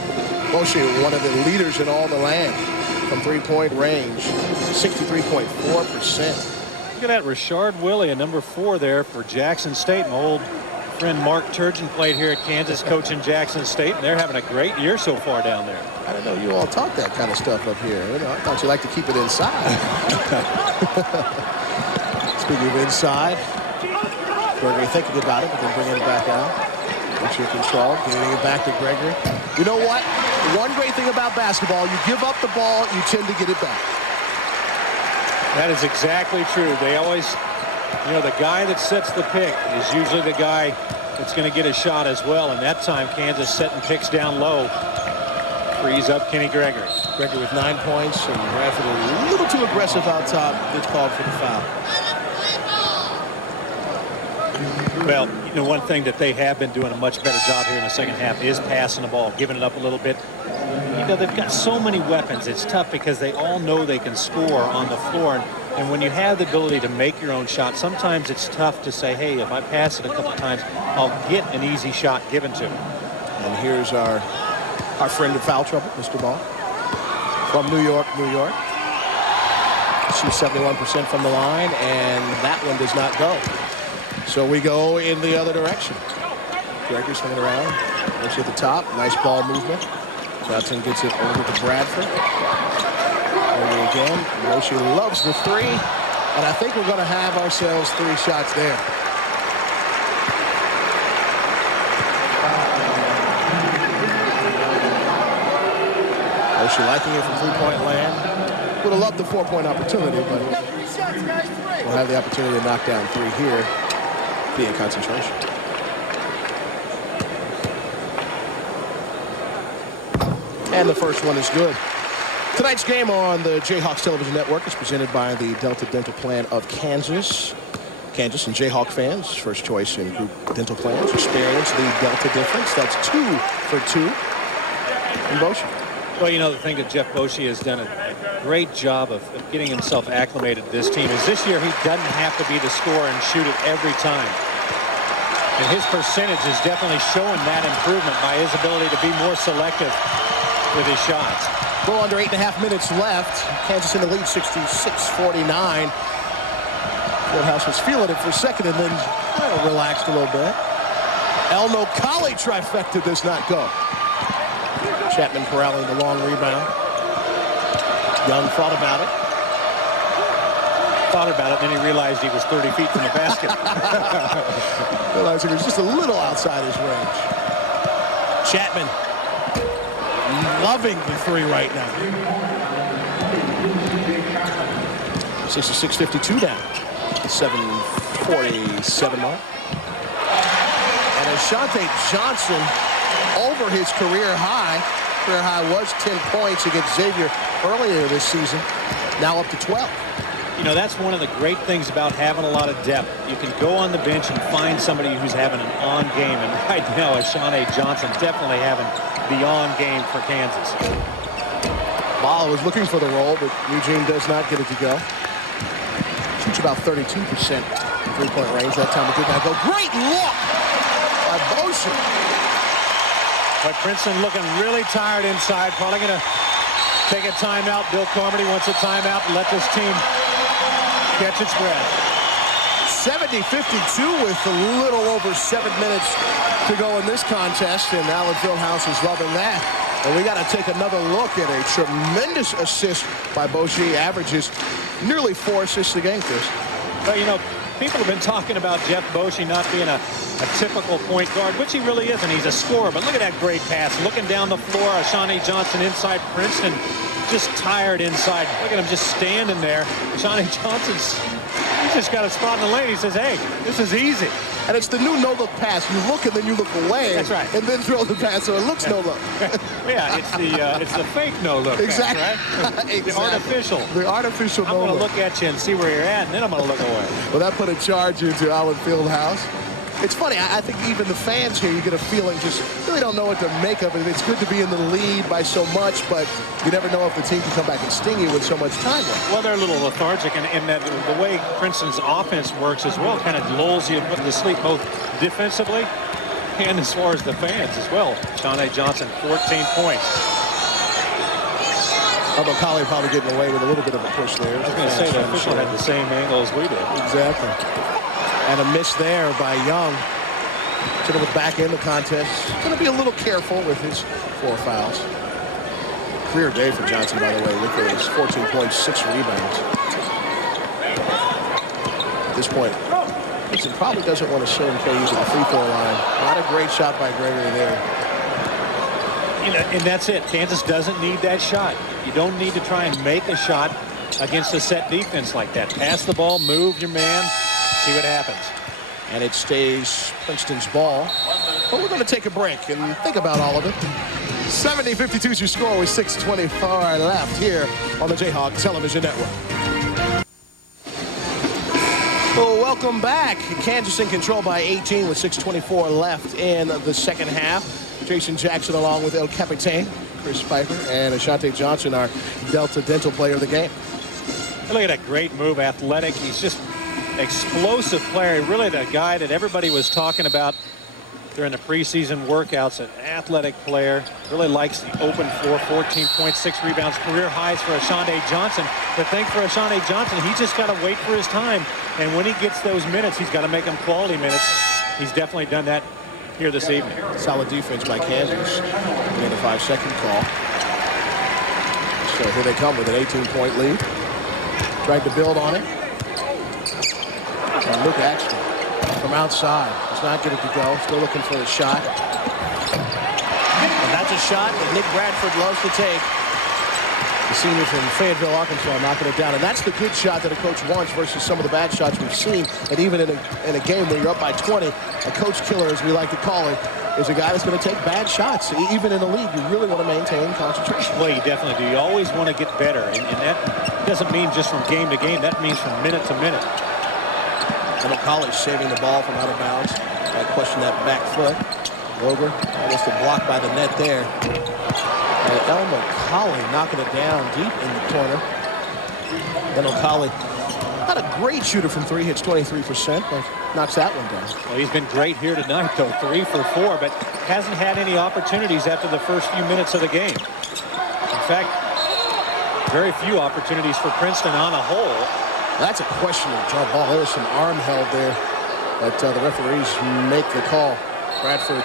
Bosch, one of the leaders in all the land from three-point range, 63.4%. Look at that, Rashard Willie, a number 4 there for Jackson State. My old friend Mark Turgeon played here at Kansas, coaching Jackson State, and they're having a great year so far down there. I didn't know you all taught that kind of stuff up here. You know, I thought you liked to keep it inside. Speaking of inside, Gregory thinking about it, but then bringing it back out. It's your control, getting it back to Gregory. You know what? One great thing about basketball, you give up the ball, you tend to get it back. That is exactly true. They always, you know, the guy that sets the pick is usually the guy that's going to get a shot as well. And that time, Kansas setting picks down low. Frees up Kenny Gregory. Gregory with 9 points, and Bradford a little too aggressive out top. Gets called for the foul. Well, you know, one thing that they have been doing a much better job here in the second half is passing the ball, giving it up a little bit. You know, they've got so many weapons. It's tough because they all know they can score on the floor. And when you have the ability to make your own shot, sometimes it's tough to say, hey, if I pass it a couple times, I'll get an easy shot given to me. And here's our friend in foul trouble, Mr. Ball, from New York, New York. Shoots 71% from the line, and that one does not go. So we go in the other direction. Gregory swinging around. Looks at the top. Nice ball movement. Johnson gets it over to Bradford. Gregory again. Roshi loves the 3. And I think we're going to have ourselves 3 shots there. Roshi liking it from three-point land. Would have loved the 4-point opportunity, but we'll have the opportunity to knock down 3 here. Be in concentration. And the first one is good. Tonight's game on the Jayhawks Television Network is presented by the Delta Dental Plan of Kansas. Kansas and Jayhawk fans, first choice in group dental plans. Experience the Delta difference. That's 2 for 2 in Bosch. Well, you know, the thing that Jeff Bosch has done a great job of getting himself acclimated to this team is this year he doesn't have to be the scorer and shoot it every time. And his percentage is definitely showing that improvement by his ability to be more selective with his shots. Well, under 8.5 minutes left. Kansas in the lead, 66-49. Fieldhouse was feeling it for a second and then kind of relaxed a little bit. El Nocali trifecta does not go. Chapman corralling the long rebound. Young thought about it. Then he realized he was 30 feet from the basket. Realized he was just a little outside his range. Chapman loving the three right now. 66-52 down. 7:47 mark. And Ashante Johnson over his career high. Career high was 10 points against Xavier earlier this season. Now up to 12. You know, that's one of the great things about having a lot of depth. You can go on the bench and find somebody who's having an on game. And right now, Ashante Johnson definitely having the on game for Kansas. Ball was looking for the roll, but Eugene does not get it to go. Shoots about 32% three-point range. That time it did not go. Great look by Boschin. But Princeton looking really tired inside. Probably going to take a timeout. Bill Carmody wants a timeout and let this team catch its breath. 70-52 with a little over 7 minutes to go in this contest, and Allen Fieldhouse is loving that. And we got to take another look at a tremendous assist by Boschin. Averages nearly 4 assists a game, Chris. Well, you know, people have been talking about Jeff Boschin not being a typical point guard, which he really isn't. He's a scorer, but look at that great pass. Looking down the floor, Ashante Johnson inside Princeton, just tired inside. Look at him just standing there. Ashante Johnson's, he's just got a spot in the lane. He says, hey, this is easy. And it's the new no-look pass. You look and then you look away. That's right. And then throw the pass, so it looks no-look. Yeah, it's the fake no-look Exactly. pass, right? Exactly. The artificial. The artificial I'm no-look. going to look at you and see where you're at, and then I'm going to look away. Well, that put a charge into Allen Fieldhouse. It's funny, I think even the fans here, you get a feeling just really don't know what to make of it. It's good to be in the lead by so much, but you never know if the team can come back and sting you with so much time left. Well, they're a little lethargic, and that the way Princeton's offense works as well kind of lulls you to sleep both defensively and as far as the fans as well. Ashante Johnson, 14 points. Nocali probably getting away with a little bit of a push there. I was going to say the official had the same angle as we did. Exactly. And a miss there by Young. Should have looked back in the contest. Going to be a little careful with his 4 fouls. Career day for Johnson, by the way. Look at his 14 points, 6 rebounds. At this point, Princeton probably doesn't want to send KU to the free throw line. Not a great shot by Gregory there. You know, and that's it. Kansas doesn't need that shot. You don't need to try and make a shot against a set defense like that. Pass the ball, move your man, see what happens. And it stays Princeton's ball. But we're going to take a break and think about all of it. 70-52 is your score with 6:24 left here on the Jayhawk Television Network. Well, welcome back. Kansas in control by 18 with 6:24 left in the second half. Jason Jackson along with El Capitan, Chris Piper, and Ashante Johnson, our Delta Dental player of the game. Look at that great move, athletic. He's just explosive player, really the guy that everybody was talking about during the preseason workouts. An athletic player, really likes the open floor. 14.6 rebounds, career highs for Ashante Johnson. The thing for Ashante Johnson, he's just got to wait for his time, and when he gets those minutes, he's got to make them quality minutes. He's definitely done that here this evening. Solid defense by Kansas in the 5-second call. So here they come with an 18-point lead. Tried to build on it. And Luke Axton from outside does not get it to go. Still looking for the shot. And that's a shot that Nick Bradford loves to take. The senior from Fayetteville, Arkansas, knocking it down. And that's the good shot that a coach wants versus some of the bad shots we've seen. And even in a game where you're up by 20, a coach killer, as we like to call it, is a guy that's going to take bad shots. Even in the league, you really want to maintain concentration. Well, you definitely do. You always want to get better. And that doesn't mean just from game to game. That means from minute to minute. College saving the ball from out of bounds. I question that back foot. Loger almost a block by the net there. And Elmo Colley knocking it down deep in the corner. Elmo Colley, not a great shooter from 3, hits 23%, but knocks that one down. Well, he's been great here tonight, though. 3 for 4, but hasn't had any opportunities after the first few minutes of the game. In fact, Very few opportunities for Princeton on a whole. That's a questionable jump ball. There was some arm held there, but the referees make the call. Bradford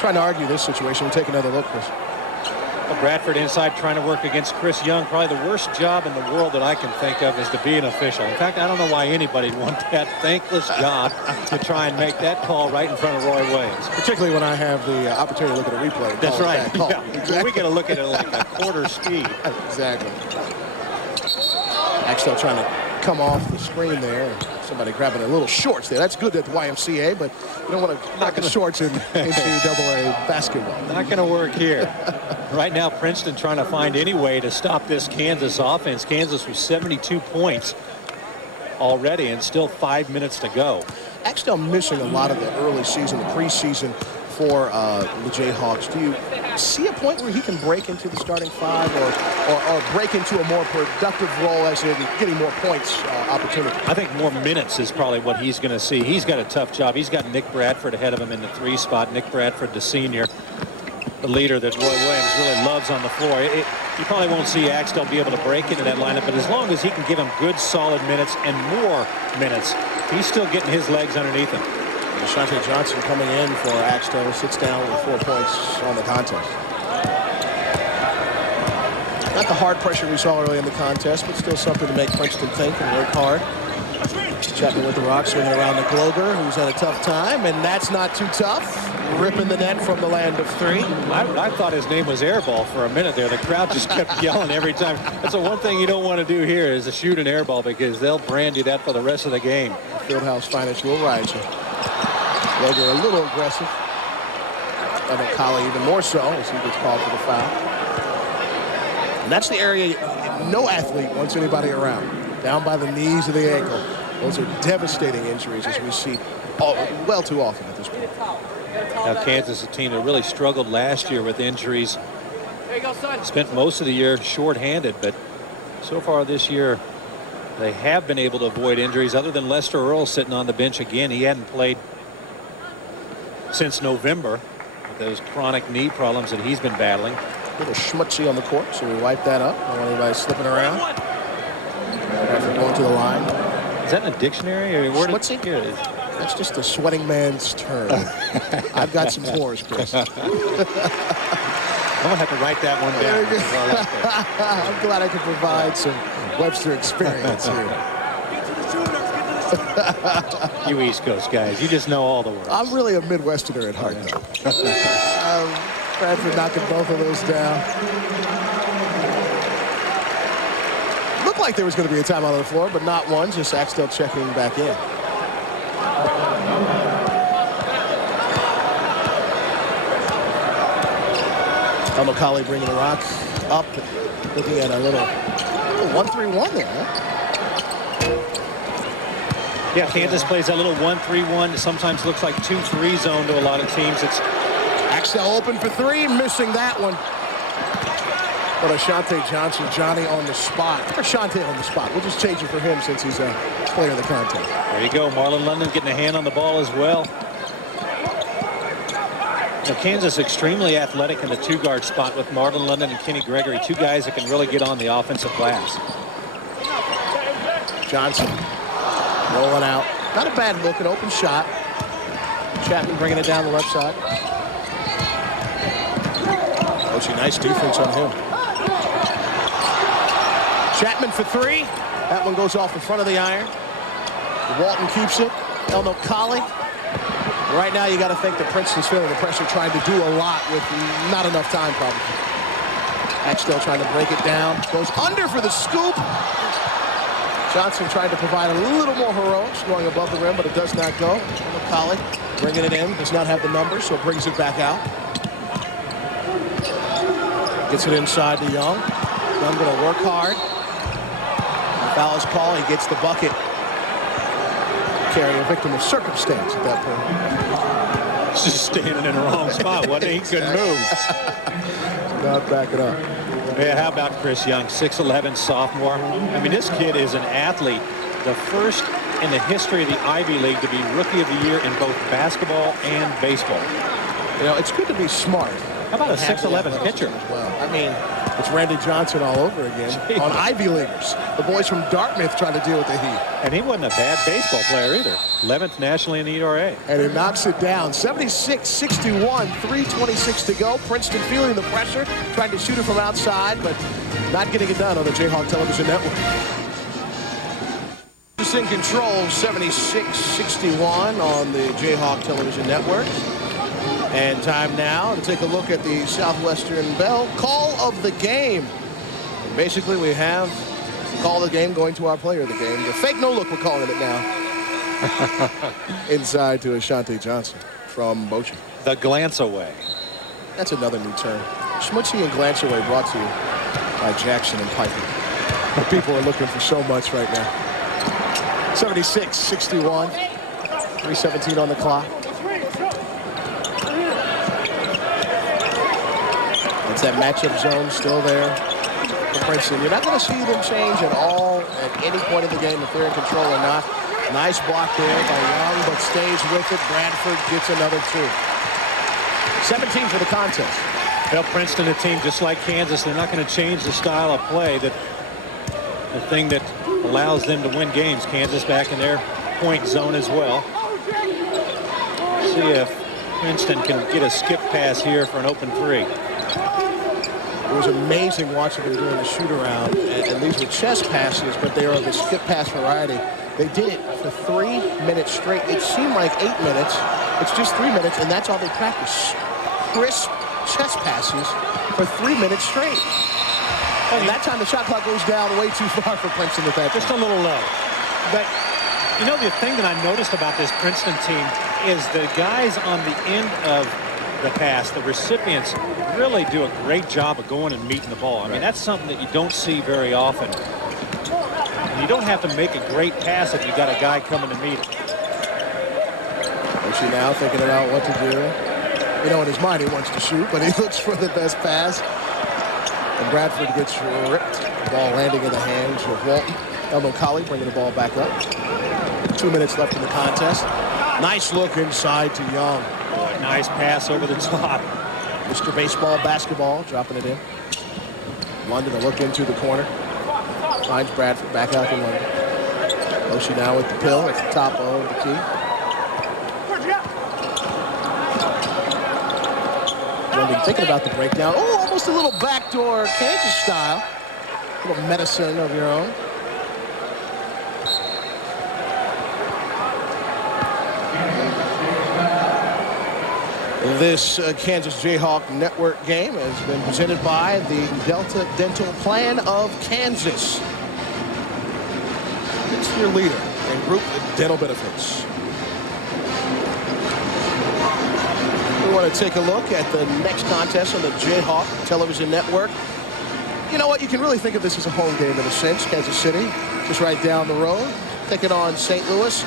trying to argue this situation. We'll take another look, Chris. Well, Bradford inside trying to work against Chris Young. Probably the worst job in the world that I can think of is to be an official. In fact, I don't know why anybody would want that thankless job to try and make that call right in front of Roy Williams. Particularly when I have the opportunity to look at a replay. That's right. That call. Yeah. Exactly. Well, we got to look at it like a quarter speed. Exactly. Axtell trying to come off the screen there. Somebody grabbing a little shorts there. That's good at the YMCA, but you don't want to knock the shorts in NCAA basketball. Not going to work here. Right now, Princeton trying to find any way to stop this Kansas offense. Kansas with 72 points already and still 5 minutes to go. Axtell missing a lot of the early season, the preseason for the Jayhawks. Do you see a point where he can break into the starting five or break into a more productive role as in getting more points opportunity? I think more minutes is probably what he's going to see. He's got a tough job. He's got Nick Bradford ahead of him in the 3 spot. Nick Bradford, the senior, the leader that Roy Williams really loves on the floor. You probably won't see Axtell be able to break into that lineup, but as long as he can give him good, solid minutes and more minutes, he's still getting his legs underneath him. Ashante Johnson coming in for Axtell sits down with 4 points on the contest. Not the hard pressure we saw early in the contest, but still something to make Princeton think and work hard. Chapman with the rock, swinging around the Gloger, who's had a tough time, and that's not too tough. Ripping the net from the land of 3. I thought his name was Airball for a minute there. The crowd just kept yelling every time. That's the one thing you don't want to do here is to shoot an airball because they'll brand you that for the rest of the game. Fieldhouse finest will rise you. Gloger a little aggressive. Evan Colley even more so as he gets called for the foul. And that's the area no athlete wants anybody around. Down by the knees or the ankle. Those are devastating injuries as we see well too often at this point. Now Kansas, a team that really struggled last year with injuries. Spent most of the year shorthanded, but so far this year they have been able to avoid injuries other than Lester Earl sitting on the bench again. He hadn't played since November with those chronic knee problems that he's been battling. A little schmutzy on the court, so we wipe that up. Don't want anybody slipping around. After going to the line. Is that in a dictionary? Or where schmutzy? Here it is. That's just a sweating man's term. I've got some pores, Chris. I'm going to have to write that one down. I'm glad I could provide some Webster experience here. You East Coast guys, you just know all the words. I'm really a Midwesterner at heart, though. Bradford knocking both of those down. Looked like there was going to be a timeout on the floor, but not one. Just Axtell checking back in. Elmo Colley bringing the rock up, looking at a little 1-3-1 there. Huh? Yeah, Kansas plays that little 1-3-1. It sometimes looks like 2-3 zone to a lot of teams. It's Axtell open for 3, missing that one. But Ashante Johnson, Johnny on the spot. Ashante on the spot. We'll just change it for him since he's a player of the contest. There you go. Marlon London getting a hand on the ball as well. Now, Kansas extremely athletic in the 2-guard spot with Marlon London and Kenny Gregory, 2 guys that can really get on the offensive glass. Johnson rolling out. Not a bad look, an open shot. Chapman bringing it down the left side. Oshie, nice defense on him. Chapman for 3. That one goes off the front of the iron. Walton keeps it. Elmo Colley. Right now, you got to think that Princeton's feeling the pressure, trying to do a lot with not enough time, probably. Axtell trying to break it down. Goes under for the scoop. Johnson trying to provide a little more heroics, going above the rim, but it does not go. Colley bringing it in. Does not have the numbers, so brings it back out. Gets it inside to Young. Young going to work hard. The foul is called. He gets the bucket. Carry a victim of circumstance at that point. Just standing in the wrong spot. What he couldn't move. Not back it up. Yeah, how about Chris Young, 6'11", sophomore. I mean, this kid is an athlete. The first in the history of the Ivy League to be Rookie of the Year in both basketball and baseball. You know, it's good to be smart. How about a 6'11" pitcher? As well. I mean, It's Randy Johnson all over again on Ivy Leaguers. The boys from Dartmouth trying to deal with the heat. And he wasn't a bad baseball player either. 11th nationally in the ERA. And he knocks it down. 76-61, 3:26 to go. Princeton feeling the pressure, trying to shoot it from outside, but not getting it done on the Jayhawk Television Network. Just in control, 76-61 on the Jayhawk Television Network. And time now to take a look at the Southwestern Bell call of the game. And basically, we have call of the game going to our player of the game. The fake no look, we're calling it now. Inside to Ashante Johnson from Bochum. The glance away. That's another new term. Schmutzy and glance away brought to you by Jackson and Piper. People are looking for so much right now. 76-61. 3:17 on the clock. It's that matchup zone still there for Princeton. You're not going to see them change at all at any point in the game if they're in control or not. Nice block there by Young, but stays with it. Bradford gets another 2. 17 for the contest. Well, Princeton, a team just like Kansas, they're not going to change the style of play. The thing that allows them to win games. Kansas back in their point zone as well. See if Princeton can get a skip pass here for an open 3. It was amazing watching them doing the shoot around, and these were chest passes, but they are of the skip pass variety. They did it for 3 minutes straight. It seemed like 8 minutes. It's just 3 minutes, and that's all they practice. Crisp chest passes for 3 minutes straight. And that time the shot clock goes down way too far for Princeton at that time. Just a little low. But, you know, the thing that I noticed about this Princeton team is the guys on the end of the pass, the recipients, really do a great job of going and meeting the ball. I mean, that's something that you don't see very often. And you don't have to make a great pass if you got a guy coming to meet it. Is he now thinking about what to do? You know, in his mind, he wants to shoot, but he looks for the best pass. And Bradford gets ripped. The ball landing in the hands of Walton. Elmo Colley bringing the ball back up. 2 minutes left in the contest. Nice look inside to Young. Boy, nice pass over the top. Mr. Baseball, basketball, dropping it in. London a look into the corner. Finds Bradford back out to London. Oshie now with the pill at the top of the key. London thinking about the breakdown. Oh, almost a little backdoor Kansas style. A little medicine of your own. This Kansas Jayhawk Network game has been presented by the Delta Dental Plan of Kansas. It's your leader in group dental benefits. We want to take a look at the next contest on the Jayhawk Television Network. You know what? You can really think of this as a home game in a sense. Kansas City, just right down the road, taking on St. Louis.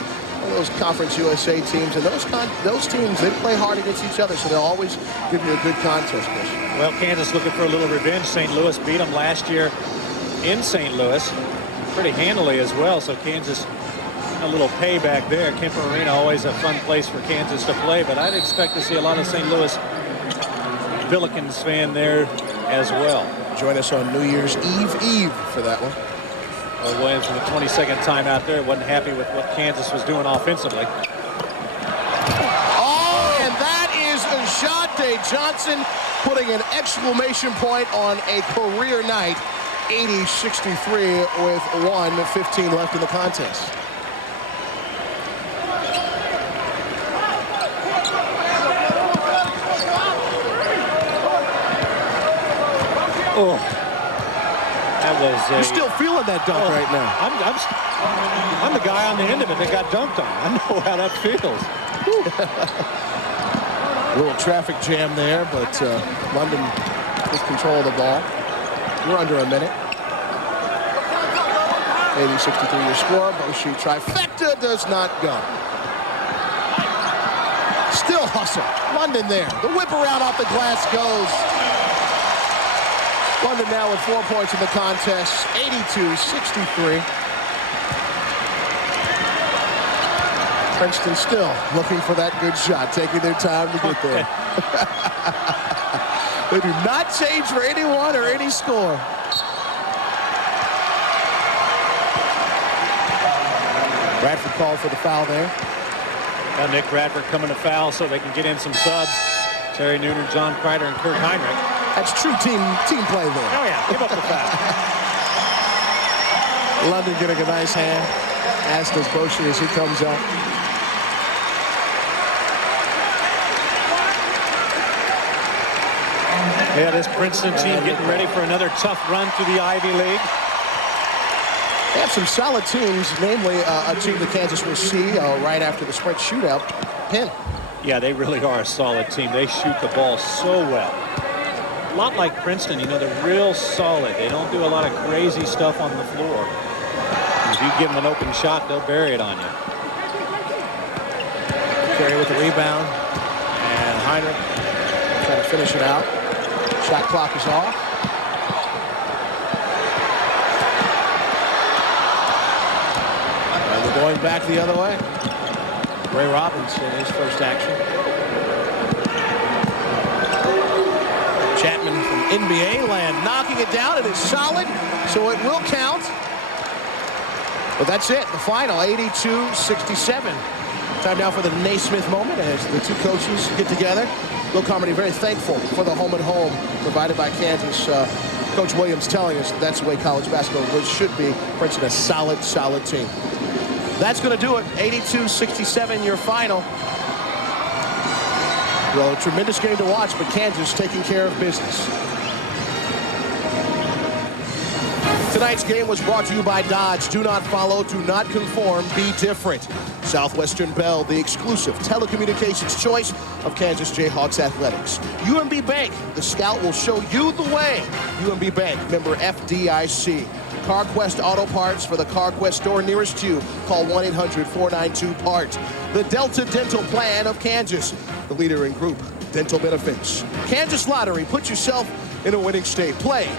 Those Conference USA teams, and those teams, they play hard against each other, so they'll always give you a good contest, Chris. Well, Kansas looking for a little revenge. St. Louis beat them last year in St. Louis pretty handily as well, so Kansas a little payback there. Kemper Arena, always a fun place for Kansas to play, but I'd expect to see a lot of St. Louis Billikens fan there as well. Join us on New Year's Eve for that one. Well, Williams from the 22nd time out there wasn't happy with what Kansas was doing offensively. Oh, and that is Ashante Johnson putting an exclamation point on a career night. 80-63 with 1:15 left in the contest. Oh. You're still feeling that dunk right now. I'm the guy on the end of it that got dunked on. I know how that feels. A little traffic jam there, but London takes control of the ball. We're under a minute. 80-63 your score. Boshi trifecta does not go. Still hustle. London there. The whip around off the glass goes. London now with 4 points in the contest, 82-63. Princeton still looking for that good shot, taking their time to get there. They do not change for anyone or any score. Bradford called for the foul there. Well, Nick Bradford coming to foul so they can get in some subs. Terry Nooner, John Kreider, and Kurt Heinrich. That's true team play there. Oh, yeah. Give up the foul. London getting a nice hand, as does Bochy as he comes up. Yeah, this Princeton team getting ready for another tough run through the Ivy League. They have some solid teams, namely a team that Kansas will see right after the sprint shootout, Penn. Yeah, they really are a solid team. They shoot the ball so well. A lot like Princeton, you know, they're real solid. They don't do a lot of crazy stuff on the floor. If you give them an open shot, they'll bury it on you. Carey with the rebound, and Heinrich trying to finish it out. Shot clock is off. And we're going back the other way. Ray Robbins in his first action. Chapman from NBA land knocking it down. It is solid, so it will count. But that's it, the final, 82-67. Time now for the Naismith moment as the two coaches get together. Bill Carmody very thankful for the home and home provided by Kansas. Coach Williams telling us that's the way college basketball should be. Princeton, a solid, solid team. That's going to do it. 82-67, your final. Well, a tremendous game to watch, but Kansas taking care of business. Tonight's game was brought to you by Dodge. Do not follow, do not conform, be different. Southwestern Bell, the exclusive telecommunications choice of Kansas Jayhawks athletics. UMB Bank, the scout will show you the way. UMB Bank, member FDIC. CarQuest Auto Parts for the CarQuest store nearest you. Call 1-800-492-PART. The Delta Dental Plan of Kansas, the leader in group dental benefits. Kansas Lottery, put yourself in a winning state. Play